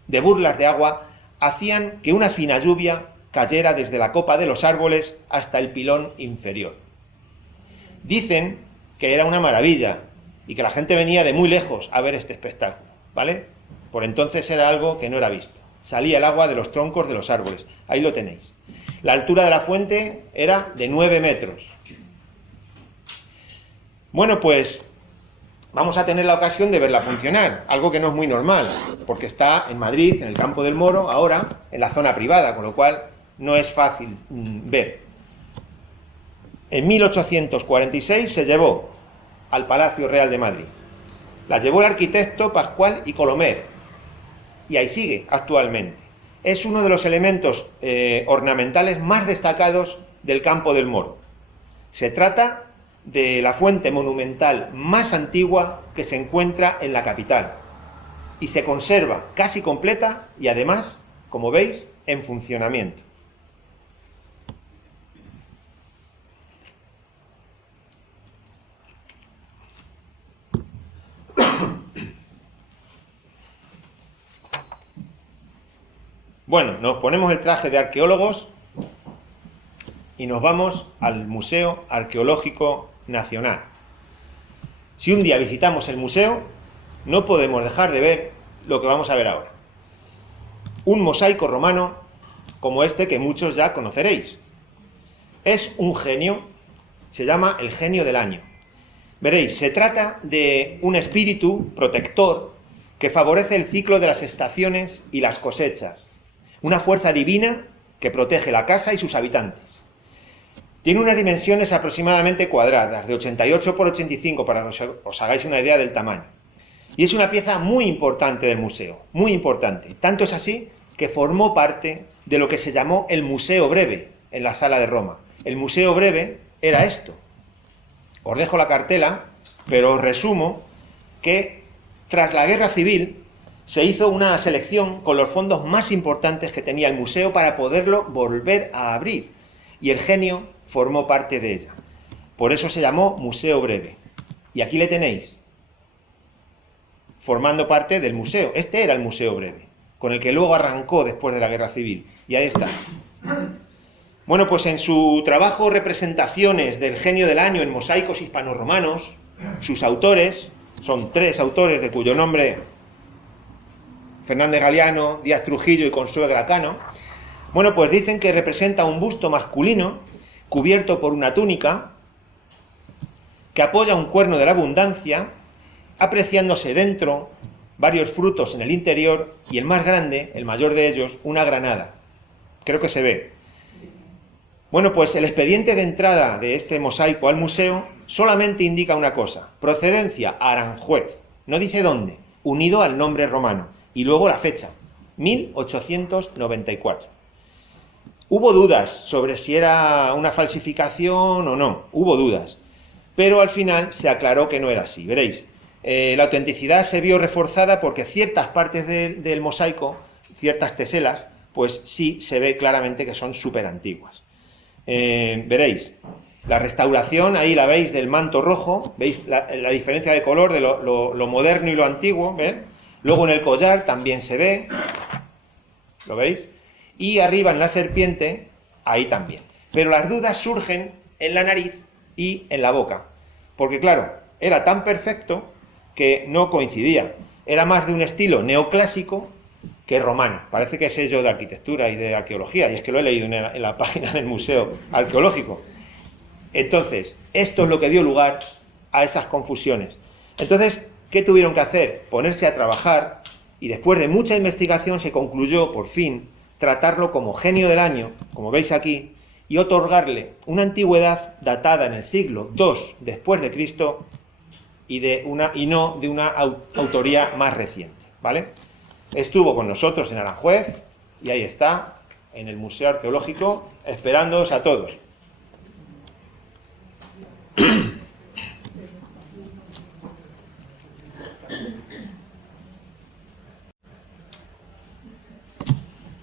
de agua, hacían que una fina lluvia cayera desde la copa de los árboles hasta el pilón inferior. Dicen que era una maravilla y que la gente venía de muy lejos a ver este espectáculo, ¿vale? Por entonces era algo que no era visto. Salía el agua de los troncos de los árboles. Ahí lo tenéis. La altura de la fuente era de 9 metros. Bueno, pues vamos a tener la ocasión de verla funcionar, algo que no es muy normal, porque está en Madrid, en el Campo del Moro, ahora en la zona privada, con lo cual no es fácil ver. En 1846 se llevó al Palacio Real de Madrid. La llevó el arquitecto Pascual y Colomer, y ahí sigue actualmente. Es uno de los elementos ornamentales más destacados del Campo del Moro. Se trata de la fuente monumental más antigua que se encuentra en la capital, y se conserva casi completa y además, como veis, en funcionamiento. Bueno, nos ponemos el traje de arqueólogos y nos vamos al Museo Arqueológico Nacional. Si un día visitamos el museo, no podemos dejar de ver lo que vamos a ver ahora. Un mosaico romano como este que muchos ya conoceréis. Es un genio, se llama el genio del año. Veréis, se trata de un espíritu protector que favorece el ciclo de las estaciones y las cosechas. Una fuerza divina que protege la casa y sus habitantes. Tiene unas dimensiones aproximadamente cuadradas, de 88 por 85, para que os hagáis una idea del tamaño. Y es una pieza muy importante del museo, muy importante. Tanto es así que formó parte de lo que se llamó el Museo Breve en la Sala de Roma. El Museo Breve era esto. Os dejo la cartela, pero os resumo que tras la Guerra Civil se hizo una selección con los fondos más importantes que tenía el museo para poderlo volver a abrir, y el genio formó parte de ella. Por eso se llamó Museo Breve. Y aquí le tenéis, formando parte del museo. Este era el Museo Breve, con el que luego arrancó después de la Guerra Civil. Y ahí está. Bueno, pues en su trabajo Representaciones del Genio del Año en mosaicos hispanorromanos, sus autores, son 3 autores de cuyo nombre Fernández Galiano, Díaz Trujillo y Consuegra Cano, bueno, pues dicen que representa un busto masculino cubierto por una túnica que apoya un cuerno de la abundancia, apreciándose dentro varios frutos en el interior y el más grande, el mayor de ellos, una granada. Creo que se ve. Bueno, pues el expediente de entrada de este mosaico al museo solamente indica una cosa: procedencia Aranjuez, no dice dónde, unido al nombre romano, y luego la fecha, 1894. Hubo dudas sobre si era una falsificación o no, hubo dudas, pero al final se aclaró que no era así. Veréis, la autenticidad se vio reforzada porque ciertas partes del mosaico, ciertas teselas, pues sí se ve claramente que son súper antiguas. Veréis, la restauración, ahí la veis, del manto rojo, veis la diferencia de color de lo moderno y lo antiguo, ¿ves? Luego en el collar también se ve, ¿lo veis? Y arriba en la serpiente, ahí también. Pero las dudas surgen en la nariz y en la boca, porque claro, era tan perfecto que no coincidía. Era más de un estilo neoclásico que romano. Parece que es sello de arquitectura y de arqueología, y es que lo he leído en la página del Museo Arqueológico. Entonces, esto es lo que dio lugar a esas confusiones. Entonces, ¿qué tuvieron que hacer? Ponerse a trabajar, y después de mucha investigación se concluyó, por fin, tratarlo como genio del año, como veis aquí, y otorgarle una antigüedad datada en el siglo II después de Cristo y no de una autoría más reciente, ¿vale? Estuvo con nosotros en Aranjuez, y ahí está, en el Museo Arqueológico, esperándoos a todos.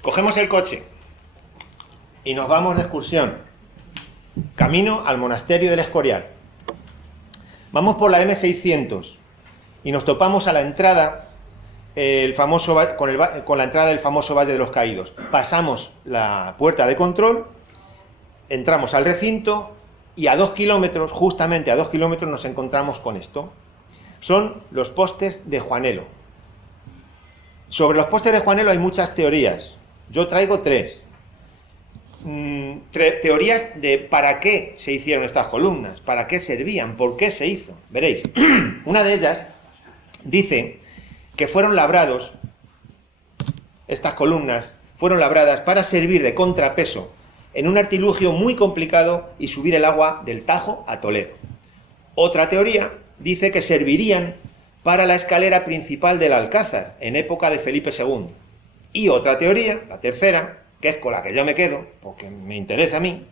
Cogemos el coche y nos vamos de excursión, camino al monasterio del Escorial. Vamos por la M600 y nos topamos a la entrada con la entrada del famoso Valle de los Caídos. Pasamos la puerta de control, entramos al recinto y a 2 kilómetros, justamente a 2 kilómetros, nos encontramos con esto. Son los postes de Juanelo. Sobre los postes de Juanelo hay muchas teorías. Yo traigo 3. Teorías de para qué se hicieron estas columnas, para qué servían, por qué se hizo. Veréis, una de ellas dice que fueron labrados, estas columnas fueron labradas para servir de contrapeso en un artilugio muy complicado y subir el agua del Tajo a Toledo. Otra teoría dice que servirían para la escalera principal del Alcázar en época de Felipe II. Y otra teoría, la tercera, que es con la que yo me quedo, porque me interesa a mí,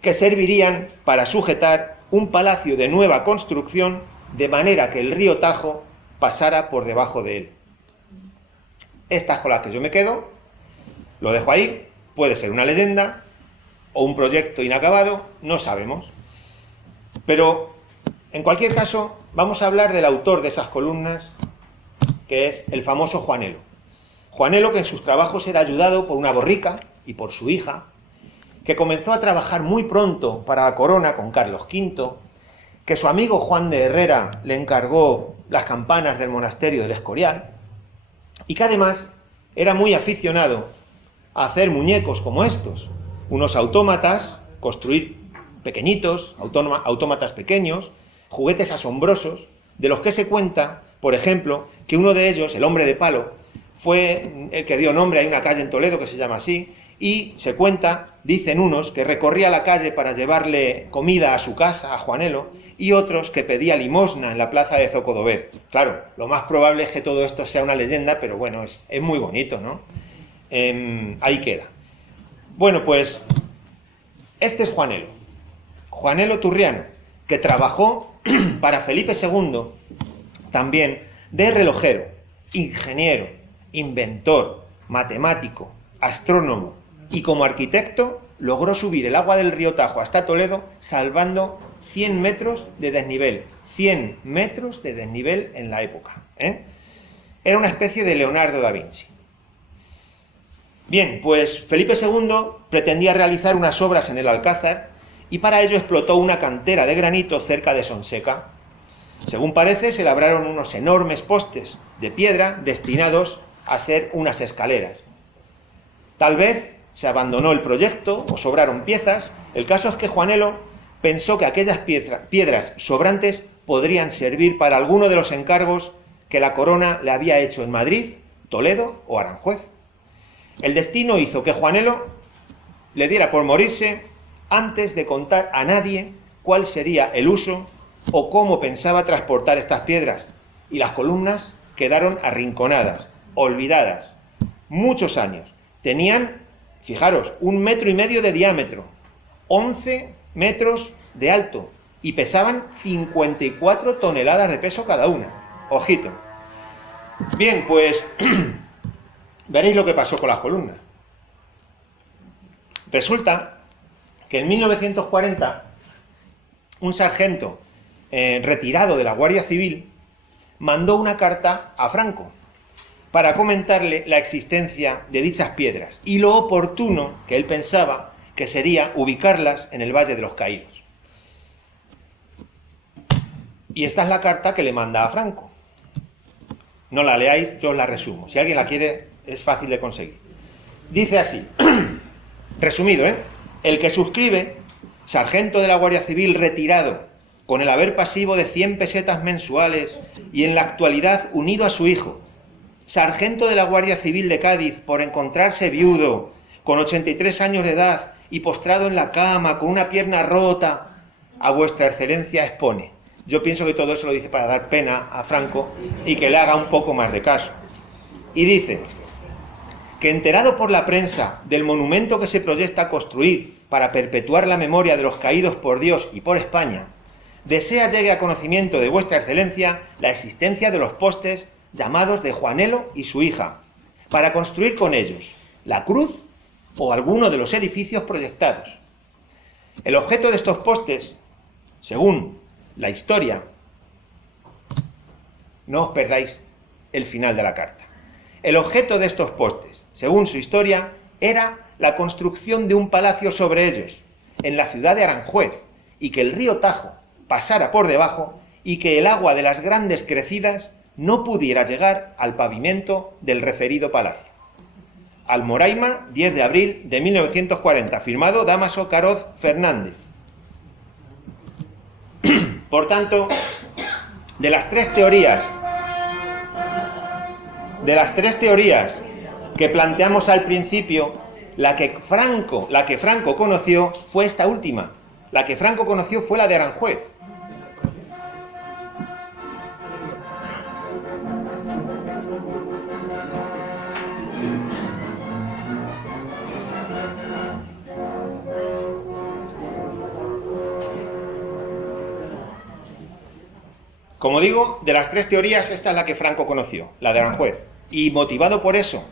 que servirían para sujetar un palacio de nueva construcción de manera que el río Tajo pasara por debajo de él. Esta es con la que yo me quedo, lo dejo ahí, puede ser una leyenda o un proyecto inacabado, no sabemos. Pero, en cualquier caso, vamos a hablar del autor de esas columnas, que es el famoso Juanelo. Juanelo, que en sus trabajos era ayudado por una borrica y por su hija, que comenzó a trabajar muy pronto para la corona con Carlos V, que su amigo Juan de Herrera le encargó las campanas del monasterio del Escorial, y que además era muy aficionado a hacer muñecos como estos, unos autómatas, construir pequeñitos, autómatas pequeños, juguetes asombrosos, de los que se cuenta, por ejemplo, que uno de ellos, el hombre de palo, fue el que dio nombre a una calle en Toledo que se llama así, y se cuenta, dicen unos, que recorría la calle para llevarle comida a su casa, a Juanelo, y otros que pedía limosna en la plaza de Zocodover. Claro, lo más probable es que todo esto sea una leyenda, pero bueno, es muy bonito, ¿no? ahí queda. Bueno, pues este es Juanelo Turriano, que trabajó para Felipe II también de relojero, ingeniero, inventor, matemático, astrónomo, y como arquitecto logró subir el agua del río Tajo hasta Toledo salvando 100 metros de desnivel. 100 metros de desnivel en la época, ¿eh? Era una especie de Leonardo da Vinci. Bien, pues Felipe II pretendía realizar unas obras en el Alcázar y para ello explotó una cantera de granito cerca de Sonseca. Según parece, se labraron unos enormes postes de piedra destinados a ser unas escaleras. Tal vez se abandonó el proyecto o sobraron piezas. El caso es que Juanelo pensó que aquellas piedras sobrantes podrían servir para alguno de los encargos que la corona le había hecho en Madrid, Toledo o Aranjuez. El destino hizo que Juanelo le diera por morirse antes de contar a nadie cuál sería el uso o cómo pensaba transportar estas piedras, y las columnas quedaron arrinconadas, olvidadas. Muchos años. Tenían, fijaros, 1,5 metros de diámetro, 11 metros de alto y pesaban 54 toneladas de peso cada una. Ojito. Bien, pues veréis lo que pasó con las columnas. Resulta que en 1940 un sargento retirado de la Guardia Civil mandó una carta a Franco para comentarle la existencia de dichas piedras y lo oportuno que él pensaba que sería ubicarlas en el Valle de los Caídos. Y esta es la carta que le manda a Franco. No la leáis, yo os la resumo. Si alguien la quiere, es fácil de conseguir. Dice así, resumido, el que suscribe, sargento de la Guardia Civil retirado, con el haber pasivo de 100 pesetas mensuales y en la actualidad unido a su hijo, sargento de la Guardia Civil de Cádiz por encontrarse viudo, con 83 años de edad y postrado en la cama con una pierna rota, a vuestra excelencia expone. Yo pienso que todo eso lo dice para dar pena a Franco y que le haga un poco más de caso. Y dice que enterado por la prensa del monumento que se proyecta construir para perpetuar la memoria de los caídos por Dios y por España, desea llegue a conocimiento de vuestra excelencia la existencia de los postes llamados de Juanelo y su hija, para construir con ellos la cruz o alguno de los edificios proyectados. El objeto de estos postes, según la historia, no os perdáis el final de la carta. El objeto de estos postes, según su historia, era la construcción de un palacio sobre ellos, en la ciudad de Aranjuez, y que el río Tajo pasara por debajo y que el agua de las grandes crecidas no pudiera llegar al pavimento del referido palacio. Almoraima, 10 de abril de 1940, firmado Dámaso Caroz Fernández. Por tanto, de las tres teorías que planteamos al principio, la que Franco conoció fue esta última. La que Franco conoció fue la de Aranjuez. Como digo, de las tres teorías, esta es la que Franco conoció, la de Aranjuez. Y motivado por eso,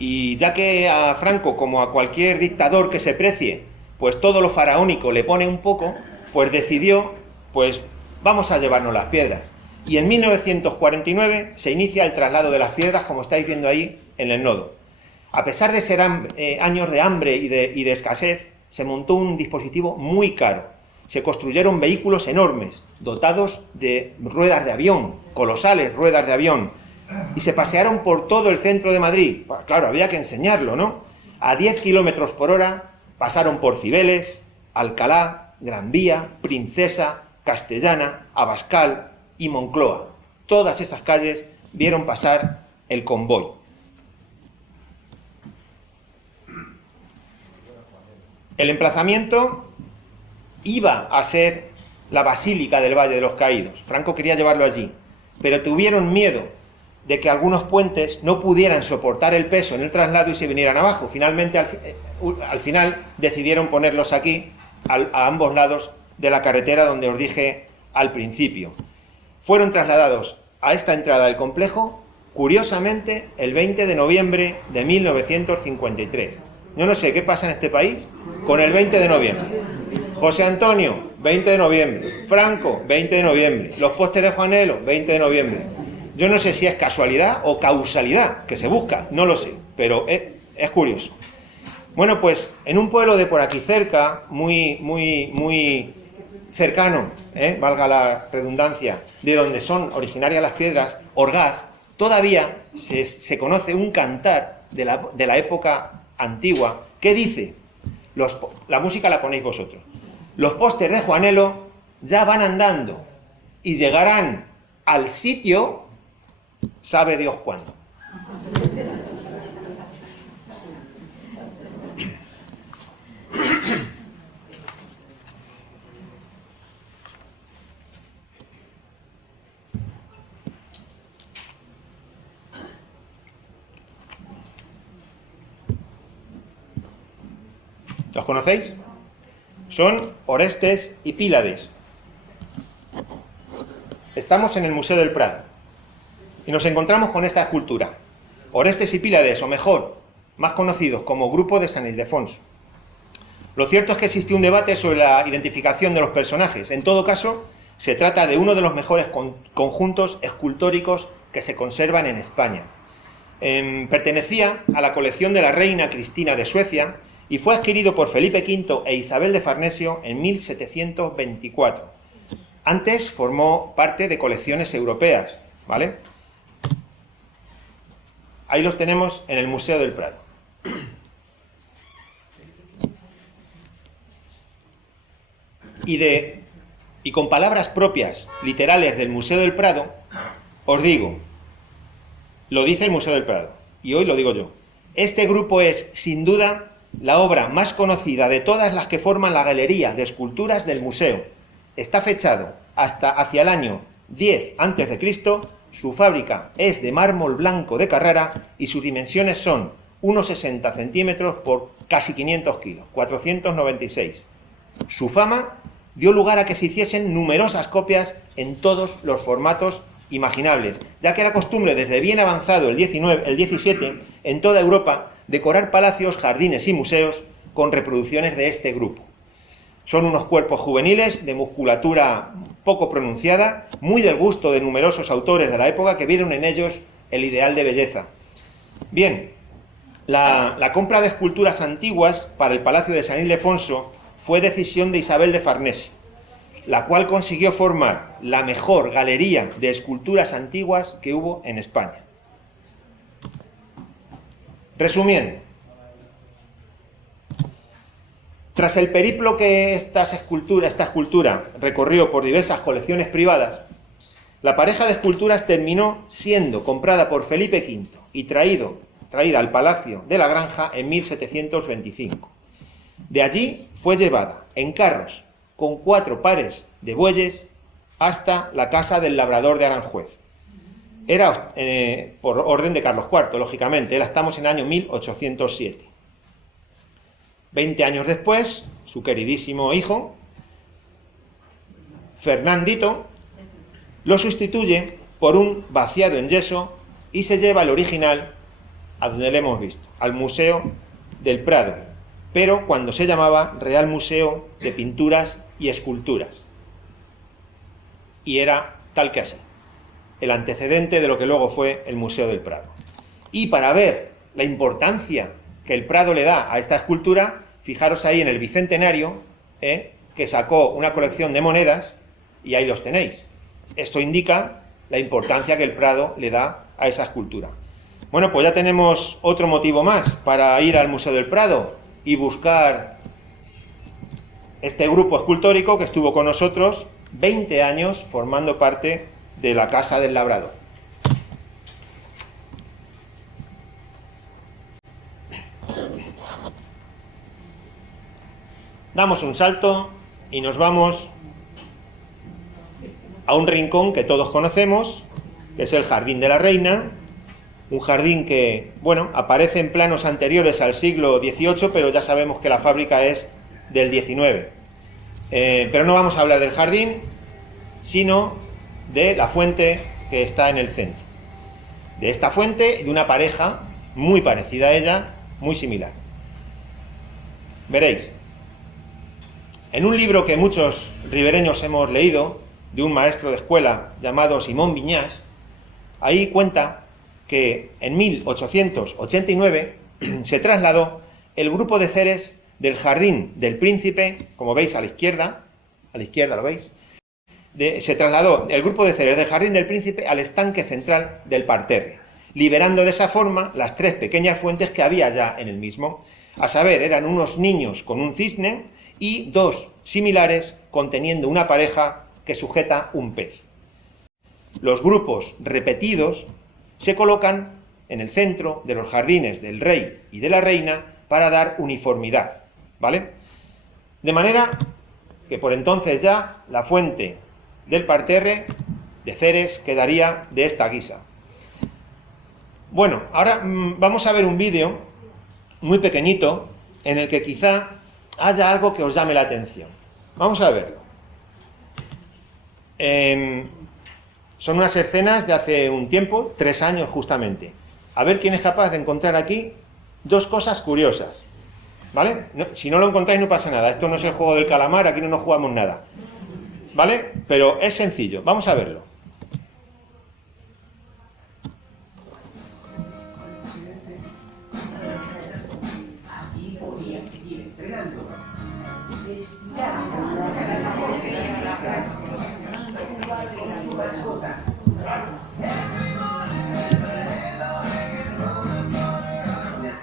y ya que a Franco, como a cualquier dictador que se precie, pues todo lo faraónico le pone un poco, pues decidió, pues vamos a llevarnos las piedras. Y en 1949 se inicia el traslado de las piedras, como estáis viendo ahí en el nodo. A pesar de ser años de hambre y de escasez, se montó un dispositivo muy caro. Se construyeron vehículos enormes, dotados de ruedas de avión, colosales ruedas de avión, y se pasearon por todo el centro de Madrid. Bueno, claro, había que enseñarlo, ¿no? A 10 kilómetros por hora pasaron por Cibeles, Alcalá, Gran Vía, Princesa, Castellana, Abascal y Moncloa. Todas esas calles vieron pasar el convoy. El emplazamiento iba a ser la Basílica del Valle de los Caídos. Franco quería llevarlo allí, pero tuvieron miedo de que algunos puentes no pudieran soportar el peso en el traslado y se vinieran abajo. Finalmente, al final, decidieron ponerlos aquí, a ambos lados de la carretera donde os dije al principio. Fueron trasladados a esta entrada del complejo, curiosamente, el 20 de noviembre de 1953. Yo no sé qué pasa en este país con el 20 de noviembre. José Antonio, 20 de noviembre. Franco, 20 de noviembre. Los postes de Juanelo, 20 de noviembre. Yo no sé si es casualidad o causalidad que se busca, no lo sé, pero es curioso. Bueno, pues en un pueblo de por aquí cerca, muy cercano, valga la redundancia, de donde son originarias las piedras, Orgaz, todavía se conoce un cantar de la época antigua que dice, la música la ponéis vosotros, los postes de Juanelo ya van andando y llegarán al sitio, sabe Dios cuándo. ¿Los conocéis? Son Orestes y Pílades. Estamos en el Museo del Prado y nos encontramos con esta escultura. Orestes y Pílades, o mejor, más conocidos como Grupo de San Ildefonso. Lo cierto es que existió un debate sobre la identificación de los personajes. En todo caso, se trata de uno de los mejores conjuntos escultóricos que se conservan en España. Pertenecía a la colección de la reina Cristina de Suecia y fue adquirido por Felipe V e Isabel de Farnesio en 1724. Antes formó parte de colecciones europeas, ¿vale? Ahí los tenemos en el Museo del Prado. Y con palabras propias, literales del Museo del Prado, os digo, lo dice el Museo del Prado, y hoy lo digo yo. Este grupo es, sin duda, la obra más conocida de todas las que forman la galería de esculturas del museo. Está fechado hasta hacia el año 10 a.C., su fábrica es de mármol blanco de Carrara y sus dimensiones son unos 60 centímetros por casi 500 kilos, 496. Su fama dio lugar a que se hiciesen numerosas copias en todos los formatos imaginables, ya que era costumbre desde bien avanzado el 17 en toda Europa decorar palacios, jardines y museos con reproducciones de este grupo. Son unos cuerpos juveniles de musculatura poco pronunciada, muy del gusto de numerosos autores de la época que vieron en ellos el ideal de belleza. Bien, la compra de esculturas antiguas para el Palacio de San Ildefonso fue decisión de Isabel de Farnesio, la cual consiguió formar la mejor galería de esculturas antiguas que hubo en España. Resumiendo, tras el periplo que esta escultura recorrió por diversas colecciones privadas, la pareja de esculturas terminó siendo comprada por Felipe V y traída al Palacio de la Granja en 1725. De allí fue llevada en carros con 4 pares de bueyes hasta la casa del labrador de Aranjuez. Era por orden de Carlos IV, lógicamente, estamos en el año 1807. 20 años después, su queridísimo hijo, Fernandito, lo sustituye por un vaciado en yeso y se lleva el original a donde le hemos visto, al Museo del Prado, pero cuando se llamaba Real Museo de Pinturas y Esculturas. Y era tal que así, el antecedente de lo que luego fue el Museo del Prado. Y para ver la importancia que el Prado le da a esta escultura, fijaros ahí en el Bicentenario, que sacó una colección de monedas, y ahí los tenéis. Esto indica la importancia que el Prado le da a esa escultura. Bueno, pues ya tenemos otro motivo más para ir al Museo del Prado y buscar este grupo escultórico que estuvo con nosotros 20 años formando parte de la Casa del Labrador. Damos un salto y nos vamos a un rincón que todos conocemos, que es el Jardín de la Reina, Un jardín que, bueno, aparece en planos anteriores al siglo XVIII, pero ya sabemos que la fábrica es del XIX. Pero no vamos a hablar del jardín, sino de la fuente que está en el centro. De esta fuente y de una pareja muy parecida a ella, muy similar. Veréis, en un libro que muchos ribereños hemos leído, de un maestro de escuela llamado Simón Viñas, ahí cuenta que en 1889 se trasladó el grupo de Ceres del Jardín del Príncipe, como veis a la izquierda lo veis, se trasladó el grupo de Ceres del Jardín del Príncipe al estanque central del parterre, liberando de esa forma las 3 pequeñas fuentes que había ya en el mismo. A saber, eran unos niños con un cisne y 2 similares conteniendo una pareja que sujeta un pez. Los grupos repetidos se colocan en el centro de los jardines del rey y de la reina para dar uniformidad, ¿vale? De manera que por entonces ya la fuente del parterre de Ceres quedaría de esta guisa. Bueno, ahora vamos a ver un vídeo muy pequeñito en el que quizá haya algo que os llame la atención. Vamos a verlo. Son unas escenas de hace un tiempo, 3 años justamente. A ver quién es capaz de encontrar aquí 2 cosas curiosas, ¿vale? Si no lo encontráis no pasa nada, esto no es el juego del calamar, aquí no nos jugamos nada, ¿vale? Pero es sencillo, vamos a verlo.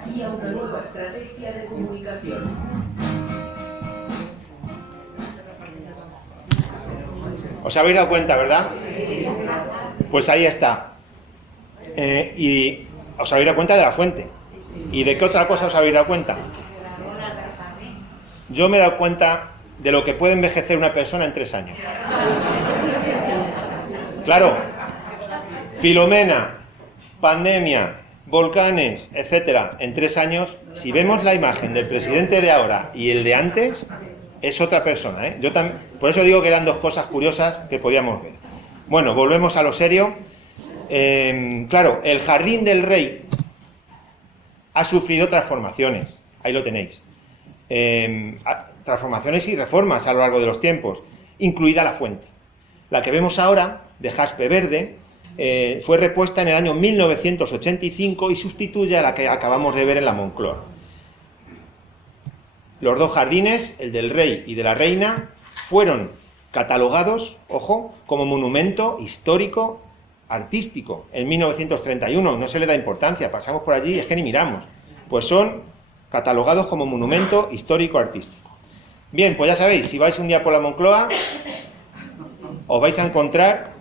Había una nueva estrategia de comunicación. ¿Os habéis dado cuenta, verdad? Pues ahí está. Y os habéis dado cuenta de la fuente. ¿Y de qué otra cosa os habéis dado cuenta? Yo me he dado cuenta de lo que puede envejecer una persona en 3 años. Claro, Filomena, pandemia, volcanes, etcétera, en 3 años, si vemos la imagen del presidente de ahora y el de antes, es otra persona, ¿eh? Por eso digo que eran 2 cosas curiosas que podíamos ver. Bueno, volvemos a lo serio. Claro, el jardín del rey ha sufrido transformaciones, ahí lo tenéis. Transformaciones y reformas a lo largo de los tiempos, incluida la fuente. La que vemos ahora, de jaspe verde, fue repuesta en el año 1985 y sustituye a la que acabamos de ver en la Moncloa. Los 2 jardines, el del rey y de la reina, fueron catalogados, ojo, como monumento histórico artístico en 1931. No se le da importancia, pasamos por allí y es que ni miramos. Pues son catalogados como monumento histórico artístico. Bien, pues ya sabéis, si vais un día por la Moncloa, os vais a encontrar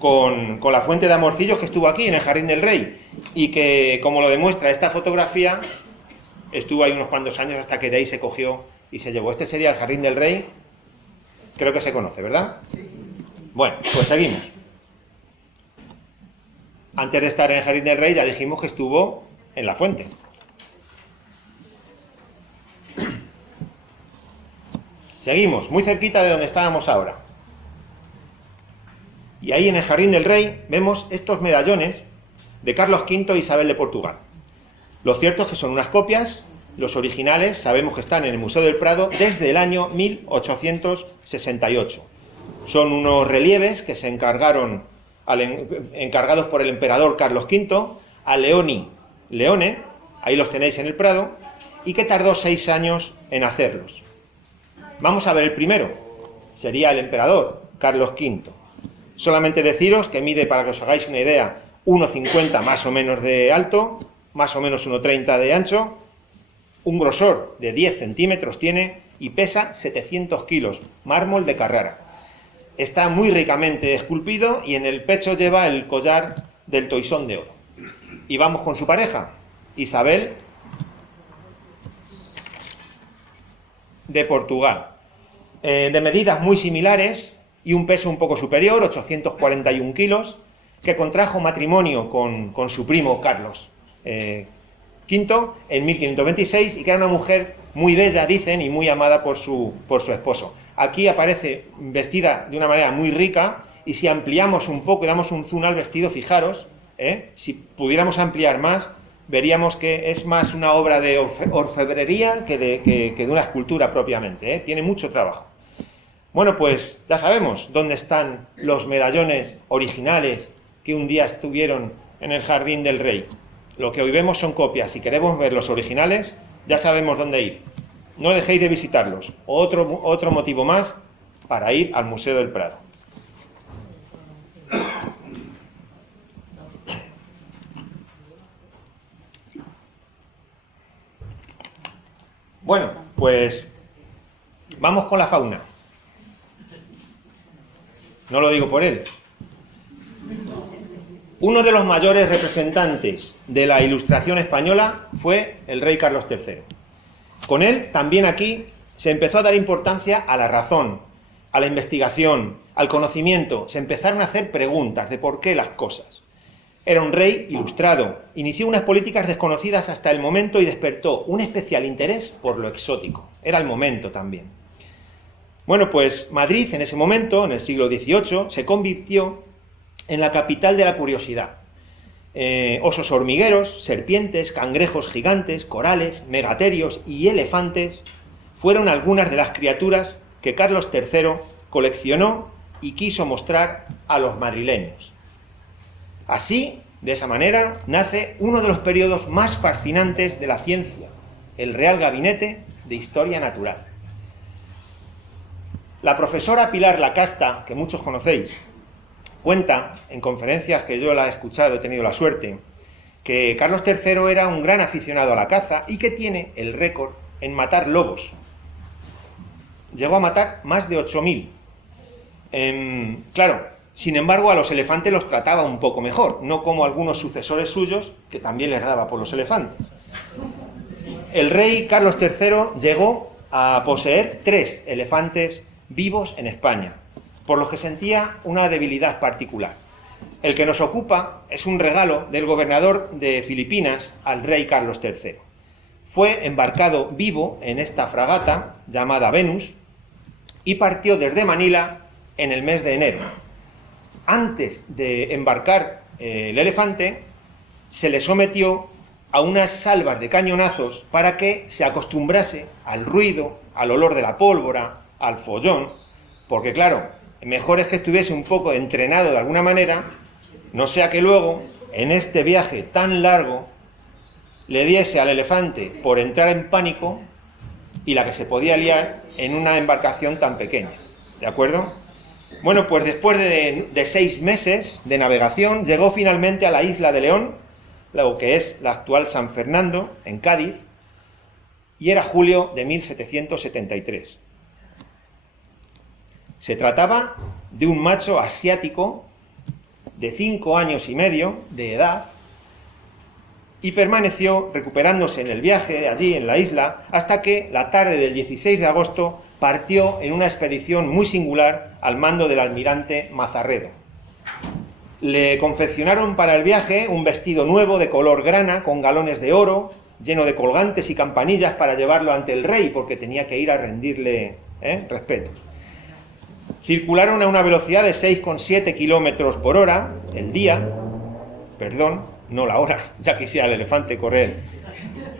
con la fuente de Amorcillos que estuvo aquí en el Jardín del Rey y que, como lo demuestra esta fotografía, estuvo ahí unos cuantos años hasta que de ahí se cogió y se llevó. Este sería el Jardín del Rey, creo que se conoce, ¿verdad? Bueno, pues seguimos. Antes de estar en el Jardín del Rey ya dijimos que estuvo en la fuente. Seguimos, muy cerquita de donde estábamos ahora. Y ahí en el Jardín del Rey vemos estos medallones de Carlos V e Isabel de Portugal. Lo cierto es que son unas copias, los originales sabemos que están en el Museo del Prado desde el año 1868. Son unos relieves que se encargados por el emperador Carlos V a Leone, ahí los tenéis en el Prado, y que tardó 6 años en hacerlos. Vamos a ver el primero, sería el emperador Carlos V. Solamente deciros que mide, para que os hagáis una idea, 1,50 más o menos de alto, más o menos 1,30 de ancho, un grosor de 10 centímetros tiene y pesa 700 kilos, mármol de Carrara. Está muy ricamente esculpido y en el pecho lleva el collar del toisón de oro. Y vamos con su pareja, Isabel de Portugal. De medidas muy similares y un peso un poco superior, 841 kilos, que contrajo matrimonio con su primo Carlos V en 1526 y que era una mujer muy bella, dicen, y muy amada por su esposo. Aquí aparece vestida de una manera muy rica, y si ampliamos un poco y damos un zoom al vestido, fijaros, si pudiéramos ampliar más, veríamos que es más una obra de orfebrería que de una escultura propiamente, tiene mucho trabajo. Bueno, pues ya sabemos dónde están los medallones originales que un día estuvieron en el Jardín del Rey. Lo que hoy vemos son copias. Si queremos ver los originales, ya sabemos dónde ir. No dejéis de visitarlos. Otro motivo más para ir al Museo del Prado. Bueno, pues vamos con la fauna. No lo digo por él. Uno de los mayores representantes de la Ilustración española fue el rey Carlos III. Con él, también aquí, se empezó a dar importancia a la razón, a la investigación, al conocimiento. Se empezaron a hacer preguntas de por qué las cosas. Era un rey ilustrado, inició unas políticas desconocidas hasta el momento y despertó un especial interés por lo exótico. Era el momento también. Bueno, pues Madrid en ese momento, en el siglo XVIII, se convirtió en la capital de la curiosidad. Osos hormigueros, serpientes, cangrejos gigantes, corales, megaterios y elefantes fueron algunas de las criaturas que Carlos III coleccionó y quiso mostrar a los madrileños. Así, de esa manera, nace uno de los periodos más fascinantes de la ciencia, el Real Gabinete de Historia Natural. La profesora Pilar Lacasta, que muchos conocéis, cuenta, en conferencias que yo la he escuchado, he tenido la suerte, que Carlos III era un gran aficionado a la caza y que tiene el récord en matar lobos. Llegó a matar más de 8.000. Claro, sin embargo, a los elefantes los trataba un poco mejor, no como algunos sucesores suyos, que también les daba por los elefantes. El rey Carlos III llegó a poseer 3 elefantes vivos en España, por lo que sentía una debilidad particular. El que nos ocupa es un regalo del gobernador de Filipinas al rey Carlos III. Fue embarcado vivo en esta fragata llamada Venus y partió desde Manila en el mes de enero. Antes de embarcar el elefante, se le sometió a unas salvas de cañonazos para que se acostumbrase al ruido, al olor de la pólvora, al follón, porque claro, mejor es que estuviese un poco entrenado de alguna manera, no sea que luego, en este viaje tan largo, le diese al elefante por entrar en pánico y la que se podía liar en una embarcación tan pequeña, ¿de acuerdo? Bueno, pues después de 6 meses de navegación, llegó finalmente a la isla de León, lo que es la actual San Fernando, en Cádiz, y era julio de 1773. Se trataba de un macho asiático de 5 años y medio de edad y permaneció recuperándose en el viaje allí en la isla hasta que la tarde del 16 de agosto partió en una expedición muy singular al mando del almirante Mazarredo. Le confeccionaron para el viaje un vestido nuevo de color grana con galones de oro, lleno de colgantes y campanillas para llevarlo ante el rey porque tenía que ir a rendirle respeto. Circularon a una velocidad de 6,7 kilómetros por hora el día, no la hora, ya quisiera el elefante correr.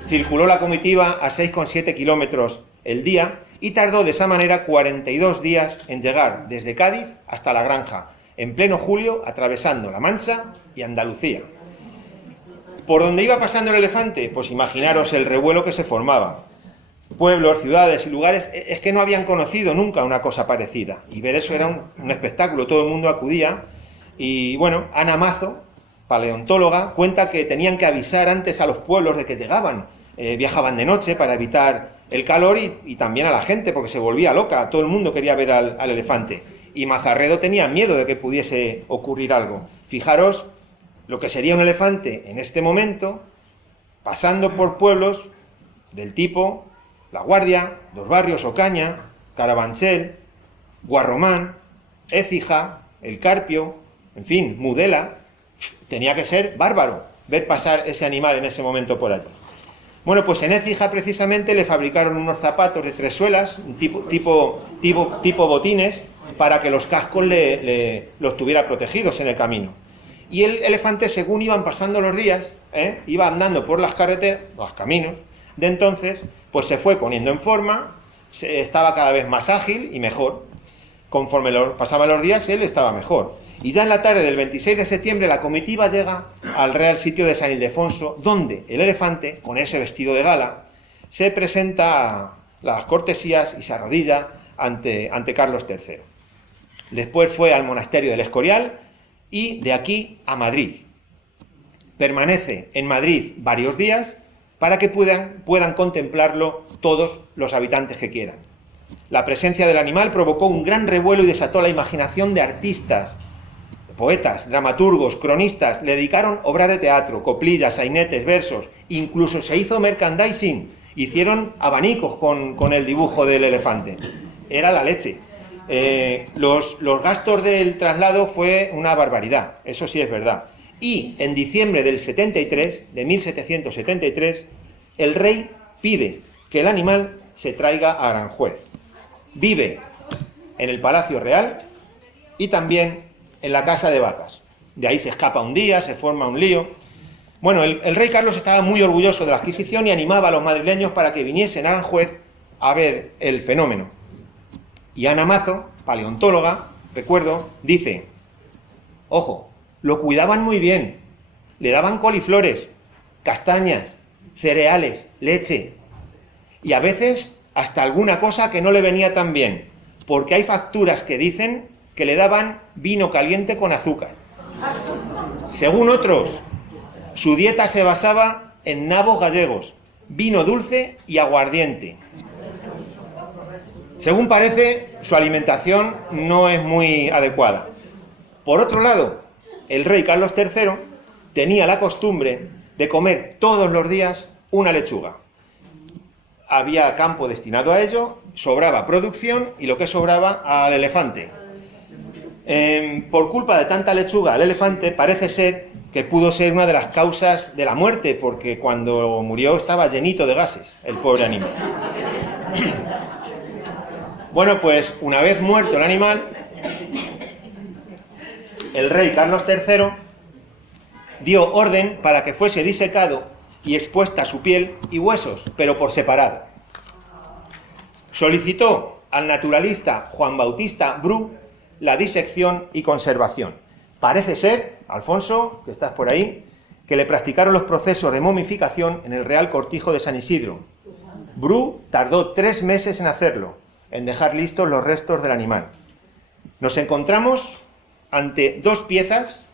Circuló la comitiva a 6,7 kilómetros el día y tardó de esa manera 42 días en llegar desde Cádiz hasta La Granja, en pleno julio, atravesando La Mancha y Andalucía. ¿Por dónde iba pasando el elefante? Pues imaginaros el revuelo que se formaba. Pueblos, ciudades y lugares es que no habían conocido nunca una cosa parecida. Y ver eso era un espectáculo, todo el mundo acudía. Y bueno, Ana Mazo, paleontóloga, cuenta que tenían que avisar antes a los pueblos de que llegaban. Viajaban de noche para evitar el calor y también a la gente, porque se volvía loca. Todo el mundo quería ver al elefante. Y Mazarredo tenía miedo de que pudiese ocurrir algo. Fijaros lo que sería un elefante en este momento, pasando por pueblos del tipo La Guardia, Dos Barrios, Ocaña, Carabanchel, Guarromán, Écija, El Carpio, en fin, Mudela, tenía que ser bárbaro ver pasar ese animal en ese momento por allí. Bueno, pues en Écija precisamente le fabricaron unos zapatos de 3 suelas, tipo botines, para que los cascos los tuviera protegidos en el camino. Y el elefante, según iban pasando los días, iba andando por las carreteras, los caminos de entonces, pues se fue poniendo en forma, estaba cada vez más ágil y mejor. Conforme pasaban los días, él estaba mejor. Y ya en la tarde del 26 de septiembre la comitiva llega al Real Sitio de San Ildefonso, donde el elefante, con ese vestido de gala, se presenta a las cortesías y se arrodilla ante Carlos III. Después fue al monasterio del Escorial y de aquí a Madrid. Permanece en Madrid varios días para que puedan contemplarlo todos los habitantes que quieran. La presencia del animal provocó un gran revuelo y desató la imaginación de artistas, poetas, dramaturgos, cronistas. Le dedicaron obras de teatro, coplillas, sainetes, versos, incluso se hizo merchandising, hicieron abanicos con el dibujo del elefante. Era la leche. Los gastos del traslado fue una barbaridad, eso sí es verdad. Y en diciembre del 73, de 1773, el rey pide que el animal se traiga a Aranjuez. Vive en el Palacio Real y también en la Casa de Vacas. De ahí se escapa un día, se forma un lío. Bueno, el rey Carlos estaba muy orgulloso de la adquisición y animaba a los madrileños para que viniesen a Aranjuez a ver el fenómeno. Y Ana Mazo, paleontóloga, recuerdo, dice: ojo, lo cuidaban muy bien, le daban coliflores, castañas, cereales, leche y a veces hasta alguna cosa que no le venía tan bien, porque hay facturas que dicen que le daban vino caliente con azúcar. Según otros, su dieta se basaba en nabos gallegos, vino dulce y aguardiente. Según parece, su alimentación no es muy adecuada. Por otro lado, el rey Carlos III tenía la costumbre de comer todos los días una lechuga. Había campo destinado a ello, sobraba producción y lo que sobraba al elefante. Por culpa de tanta lechuga al elefante, parece ser que pudo ser una de las causas de la muerte, porque cuando murió estaba llenito de gases, el pobre animal. Bueno, pues una vez muerto el animal, el rey Carlos III dio orden para que fuese disecado y expuesta su piel y huesos, pero por separado. Solicitó al naturalista Juan Bautista Bru la disección y conservación. Parece ser, Alfonso, que estás por ahí, que le practicaron los procesos de momificación en el Real Cortijo de San Isidro. Bru tardó 3 meses en hacerlo, en dejar listos los restos del animal. Nos encontramos ante 2 piezas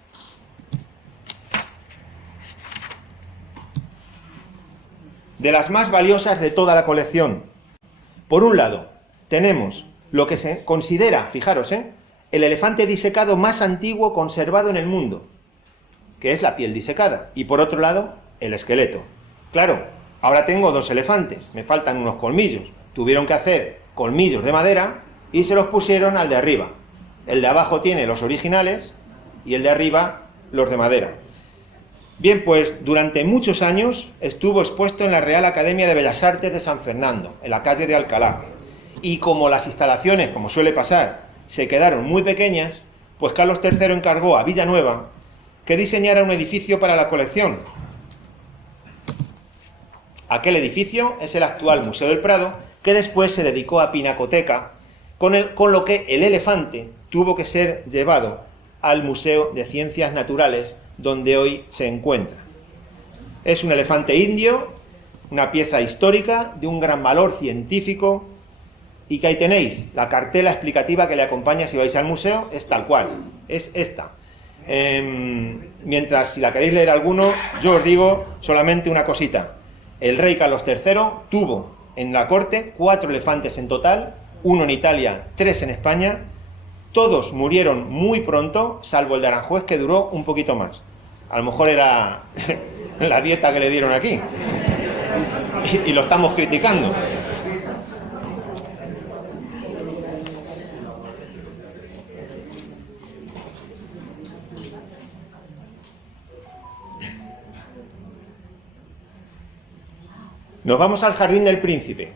de las más valiosas de toda la colección. Por un lado, tenemos lo que se considera, fijaros, el elefante disecado más antiguo conservado en el mundo, que es la piel disecada, y por otro lado, el esqueleto. Claro, ahora tengo 2 elefantes, me faltan unos colmillos. Tuvieron que hacer colmillos de madera y se los pusieron al de arriba. El de abajo tiene los originales y el de arriba los de madera. Bien, pues durante muchos años estuvo expuesto en la Real Academia de Bellas Artes de San Fernando, en la calle de Alcalá. Y como las instalaciones, como suele pasar, se quedaron muy pequeñas, pues Carlos III encargó a Villanueva que diseñara un edificio para la colección. Aquel edificio es el actual Museo del Prado, que después se dedicó a pinacoteca, con lo que el elefante tuvo que ser llevado al Museo de Ciencias Naturales, donde hoy se encuentra. Es un elefante indio, una pieza histórica de un gran valor científico, y que ahí tenéis la cartela explicativa que le acompaña si vais al museo, es tal cual, es esta. Mientras, si la queréis leer alguno, yo os digo solamente una cosita. El rey Carlos III tuvo en la corte 4 elefantes en total, 1 en Italia, 3 en España. Todos murieron muy pronto, salvo el de Aranjuez, que duró un poquito más. A lo mejor era la dieta que le dieron aquí. Y lo estamos criticando. Nos vamos al Jardín del Príncipe.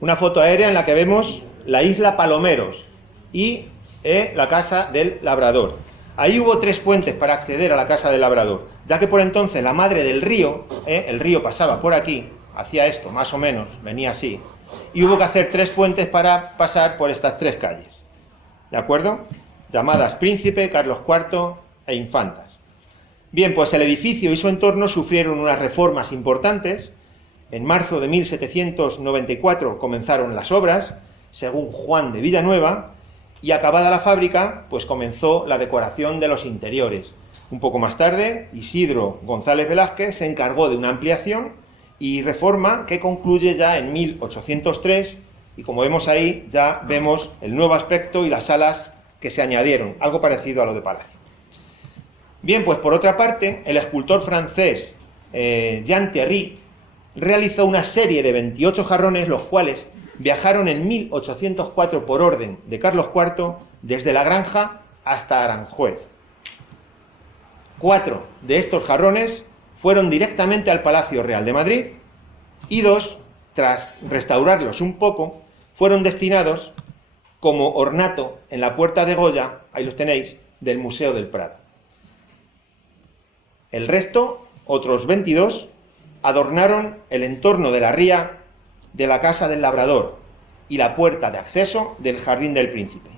Una foto aérea en la que vemos la isla Palomeros y la casa del labrador. Ahí hubo 3 puentes para acceder a la casa del labrador, ya que por entonces la madre del río, el río pasaba por aquí, hacía esto, más o menos, venía así, y hubo que hacer 3 puentes para pasar por estas 3 calles, ¿de acuerdo? Llamadas Príncipe, Carlos IV e Infantas. Bien, pues el edificio y su entorno sufrieron unas reformas importantes. En marzo de 1794 comenzaron las obras, según Juan de Villanueva, y acabada la fábrica, pues comenzó la decoración de los interiores. Un poco más tarde, Isidro González Velázquez se encargó de una ampliación y reforma que concluye ya en 1803, y como vemos ahí, ya vemos el nuevo aspecto y las salas que se añadieron, algo parecido a lo de Palacio. Bien, pues por otra parte, el escultor francés Jean Thierry realizó una serie de 28 jarrones, los cuales viajaron en 1804 por orden de Carlos IV desde La Granja hasta Aranjuez. 4 de estos jarrones fueron directamente al Palacio Real de Madrid y 2, tras restaurarlos un poco, fueron destinados como ornato en la Puerta de Goya, ahí los tenéis, del Museo del Prado. El resto, otros 22, adornaron el entorno de la ría de la Casa del Labrador y la puerta de acceso del Jardín del Príncipe.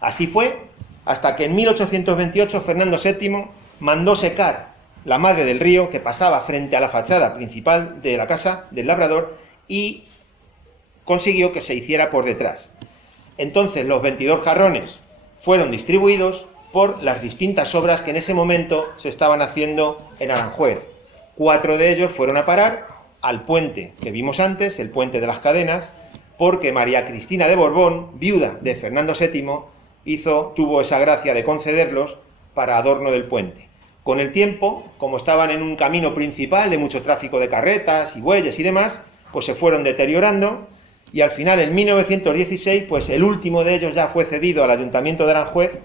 Así fue hasta que en 1828 Fernando VII mandó secar la Madre del Río, que pasaba frente a la fachada principal de la Casa del Labrador, y consiguió que se hiciera por detrás. Entonces los 22 jarrones fueron distribuidos por las distintas obras que en ese momento se estaban haciendo en Aranjuez. 4 de ellos fueron a parar al puente que vimos antes, el puente de las Cadenas, porque María Cristina de Borbón, viuda de Fernando VII, tuvo esa gracia de concederlos para adorno del puente. Con el tiempo, como estaban en un camino principal de mucho tráfico de carretas y bueyes y demás, pues se fueron deteriorando, y al final, en 1916, pues el último de ellos ya fue cedido al Ayuntamiento de Aranjuez,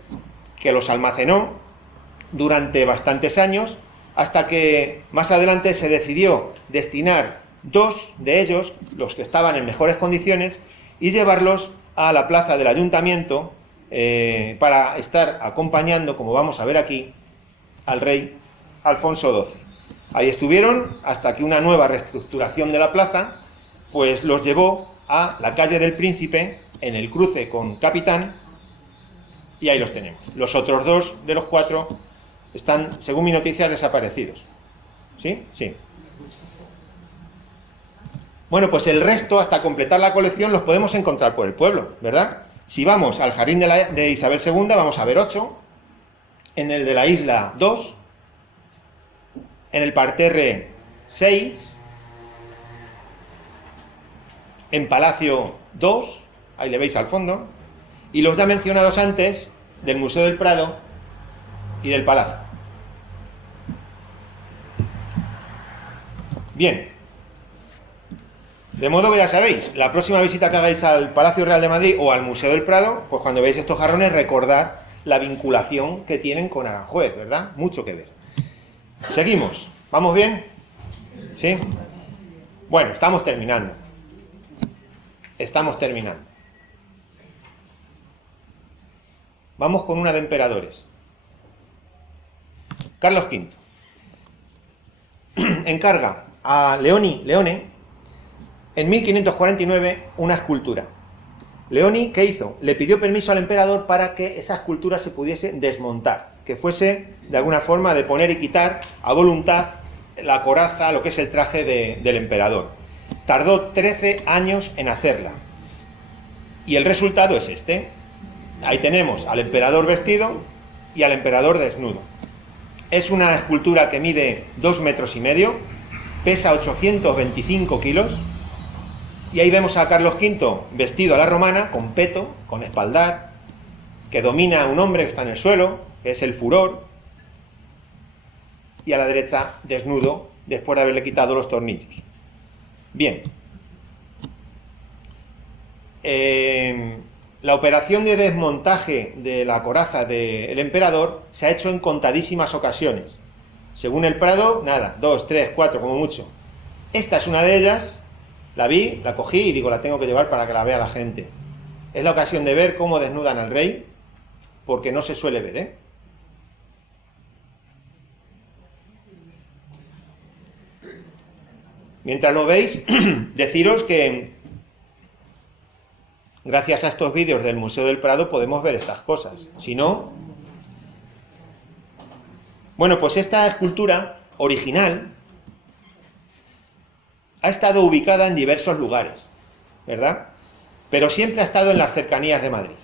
que los almacenó durante bastantes años, hasta que más adelante se decidió destinar 2 de ellos, los que estaban en mejores condiciones, y llevarlos a la plaza del Ayuntamiento para estar acompañando, como vamos a ver aquí, al rey Alfonso XII. Ahí estuvieron hasta que una nueva reestructuración de la plaza pues los llevó a la calle del Príncipe, en el cruce con Capitán, y ahí los tenemos. Los otros 2 de los 4 están, según mi noticias, desaparecidos. ¿Sí? Sí. Bueno, pues el resto, hasta completar la colección, los podemos encontrar por el pueblo, ¿verdad? Si vamos al Jardín de Isabel II, vamos a ver 8, en el de la Isla 2, en el Parterre 6, en Palacio 2, ahí le veis al fondo, y los ya mencionados antes del Museo del Prado y del Palacio. Bien, de modo que ya sabéis, la próxima visita que hagáis al Palacio Real de Madrid o al Museo del Prado, pues cuando veáis estos jarrones, recordad la vinculación que tienen con Aranjuez, ¿verdad? Mucho que ver. Seguimos, ¿vamos bien? ¿Sí? Bueno, estamos terminando. Vamos con una de emperadores. Carlos V encarga a Leone en 1549 una escultura. Leoni, ¿qué hizo? Le pidió permiso al emperador para que esa escultura se pudiese desmontar, que fuese de alguna forma de poner y quitar a voluntad la coraza, lo que es el traje del emperador. Tardó 13 años en hacerla. Y el resultado es este. Ahí tenemos al emperador vestido y al emperador desnudo. Es una escultura que mide 2,5 metros, pesa 825 kilos, y ahí vemos a Carlos V vestido a la romana, con peto, con espaldar, que domina a un hombre que está en el suelo, que es el furor, y a la derecha desnudo, después de haberle quitado los tornillos. Bien. La operación de desmontaje de la coraza del emperador se ha hecho en contadísimas ocasiones. Según el Prado, nada, 2, 3, 4 como mucho. Esta es una de ellas, la vi, la cogí y digo, la tengo que llevar para que la vea la gente. Es la ocasión de ver cómo desnudan al rey, porque no se suele ver, ¿eh? Mientras lo veis, deciros que gracias a estos vídeos del Museo del Prado podemos ver estas cosas. Si no... Bueno, pues esta escultura original ha estado ubicada en diversos lugares, ¿verdad? Pero siempre ha estado en las cercanías de Madrid.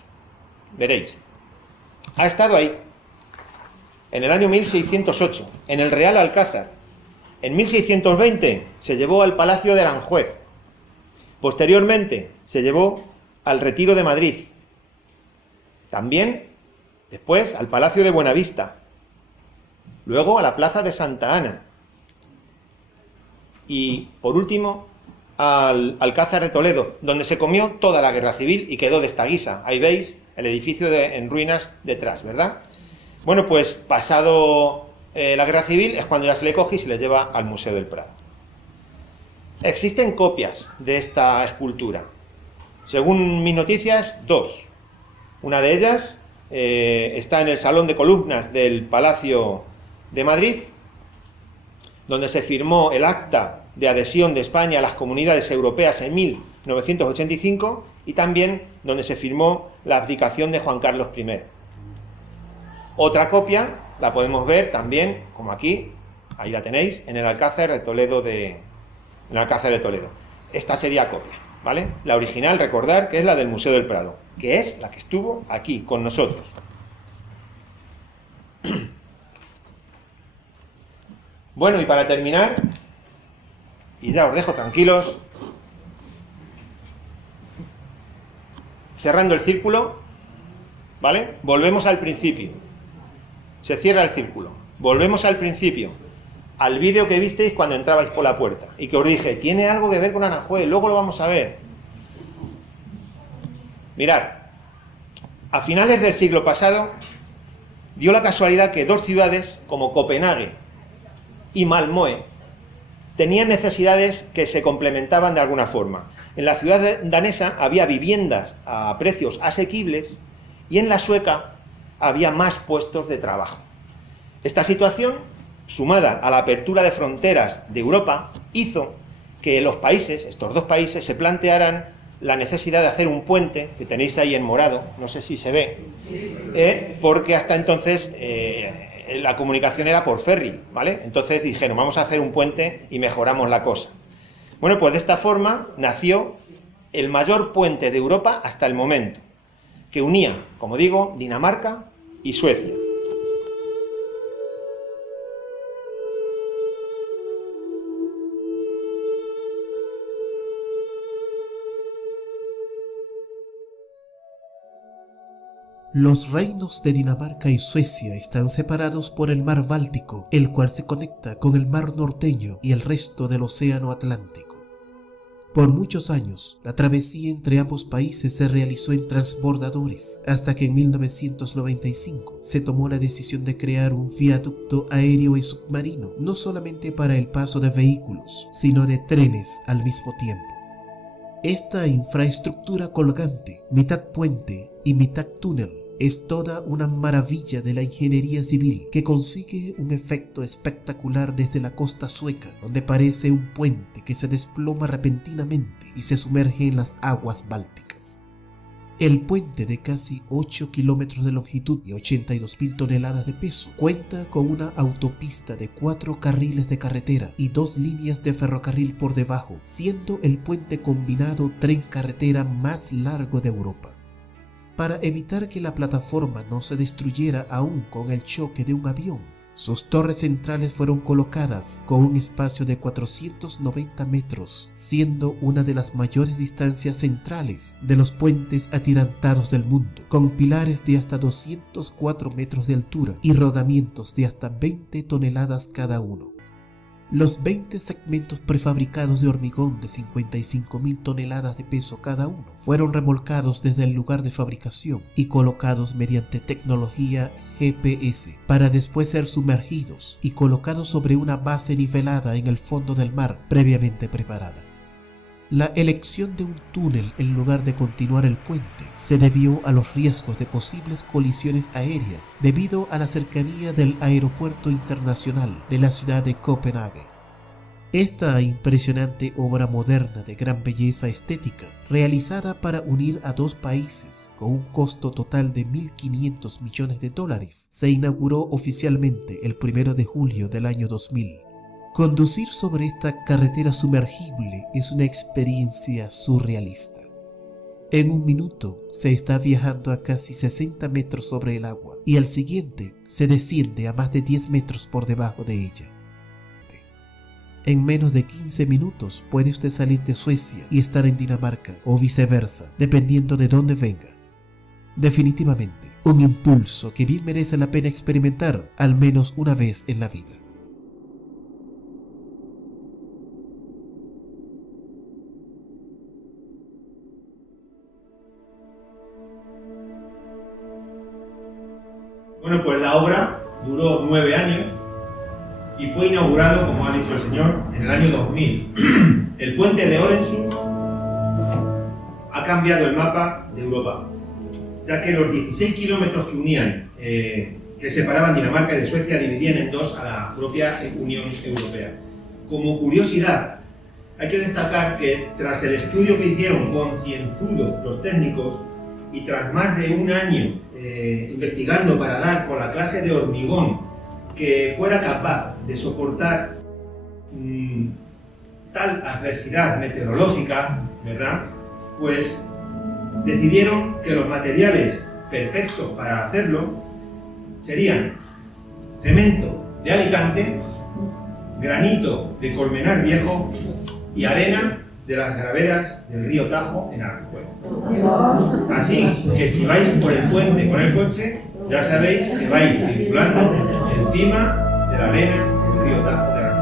Veréis. Ha estado ahí, en el año 1608, en el Real Alcázar. En 1620 se llevó al Palacio de Aranjuez. Posteriormente se llevó al Retiro de Madrid. También, después, al Palacio de Buenavista. Luego a la Plaza de Santa Ana. Y, por último, al Alcázar de Toledo, donde se comió toda la guerra civil y quedó de esta guisa. Ahí veis el edificio en ruinas detrás, ¿verdad? Bueno, pues pasado la guerra civil es cuando ya se le coge y se le lleva al Museo del Prado. Existen copias de esta escultura. Según mis noticias, 2. Una de ellas está en el Salón de Columnas del Palacio de Madrid, donde se firmó el acta de adhesión de España a las comunidades europeas en 1985, y también donde se firmó la abdicación de Juan Carlos I. Otra copia la podemos ver también, como aquí, ahí la tenéis, en el Alcázar de Toledo Esta sería copia, ¿vale? La original, recordar que es la del Museo del Prado, que es la que estuvo aquí con nosotros. Bueno, y para terminar, y ya os dejo tranquilos, cerrando el círculo, ¿vale? Volvemos al principio. Se cierra el círculo. Volvemos al principio, al vídeo que visteis cuando entrabais por la puerta y que os dije, tiene algo que ver con Aranjuez, luego lo vamos a ver. Mirad, a finales del siglo pasado dio la casualidad que 2 ciudades como Copenhague y Malmö tenían necesidades que se complementaban de alguna forma. En la ciudad danesa había viviendas a precios asequibles y en la sueca había más puestos de trabajo. Esta situación, sumada a la apertura de fronteras de Europa, hizo que los países, estos 2 países, se plantearan la necesidad de hacer un puente, que tenéis ahí en morado, no sé si se ve, porque hasta entonces la comunicación era por ferry, ¿vale? Entonces dijeron, vamos a hacer un puente y mejoramos la cosa. Bueno, pues de esta forma nació el mayor puente de Europa hasta el momento, que unía, como digo, Dinamarca y Suecia. Los reinos de Dinamarca y Suecia están separados por el mar Báltico, el cual se conecta con el mar Norteño y el resto del océano Atlántico. Por muchos años, la travesía entre ambos países se realizó en transbordadores, hasta que en 1995 se tomó la decisión de crear un viaducto aéreo y submarino, no solamente para el paso de vehículos, sino de trenes al mismo tiempo. Esta infraestructura colgante, mitad puente y mitad túnel, es toda una maravilla de la ingeniería civil que consigue un efecto espectacular desde la costa sueca, donde parece un puente que se desploma repentinamente y se sumerge en las aguas bálticas. El puente, de casi 8 kilómetros de longitud y 82.000 toneladas de peso, cuenta con una autopista de 4 carriles de carretera y 2 líneas de ferrocarril por debajo, siendo el puente combinado tren-carretera más largo de Europa. Para evitar que la plataforma no se destruyera aún con el choque de un avión, sus torres centrales fueron colocadas con un espacio de 490 metros, siendo una de las mayores distancias centrales de los puentes atirantados del mundo, con pilares de hasta 204 metros de altura y rodamientos de hasta 20 toneladas cada uno. Los 20 segmentos prefabricados de hormigón de 55.000 toneladas de peso cada uno fueron remolcados desde el lugar de fabricación y colocados mediante tecnología GPS para después ser sumergidos y colocados sobre una base nivelada en el fondo del mar previamente preparada. La elección de un túnel en lugar de continuar el puente se debió a los riesgos de posibles colisiones aéreas debido a la cercanía del aeropuerto internacional de la ciudad de Copenhague. Esta impresionante obra moderna de gran belleza estética, realizada para unir a dos países con un costo total de $1.500 millones, se inauguró oficialmente el 1 de julio del año 2000. Conducir sobre esta carretera sumergible es una experiencia surrealista. En un minuto se está viajando a casi 60 metros sobre el agua y al siguiente se desciende a más de 10 metros por debajo de ella. En menos de 15 minutos puede usted salir de Suecia y estar en Dinamarca o viceversa, dependiendo de dónde venga. Definitivamente, un impulso que bien merece la pena experimentar al menos una vez en la vida. Bueno, pues la obra duró 9 años y fue inaugurado, como ha dicho el señor, en el año 2000. El puente de Øresund ha cambiado el mapa de Europa, ya que los 16 kilómetros que unían, que separaban Dinamarca de Suecia, dividían en dos a la propia Unión Europea. Como curiosidad, hay que destacar que tras el estudio que hicieron concienzudo los técnicos y tras más de un año investigando para dar con la clase de hormigón que fuera capaz de soportar tal adversidad meteorológica, ¿verdad? Pues decidieron que los materiales perfectos para hacerlo serían cemento de Alicante, granito de Colmenar Viejo y arena de las graveras del río Tajo en Aranjuez. Así que si vais por el puente con el coche, ya sabéis que vais circulando encima de la arena del río Tajo de Aranjuez.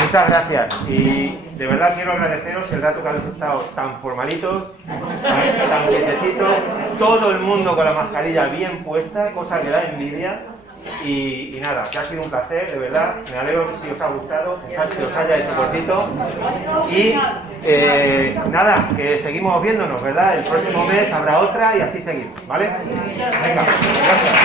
Muchas gracias y de verdad quiero agradeceros el rato que habéis estado tan formalitos, tan quietecitos, todo el mundo con la mascarilla bien puesta, cosa que da envidia y nada, que ha sido un placer, de verdad, me alegro si os ha gustado, que os haya hecho cortito y nada, que seguimos viéndonos, ¿verdad? El próximo mes habrá otra y así seguimos, ¿vale? Venga, gracias.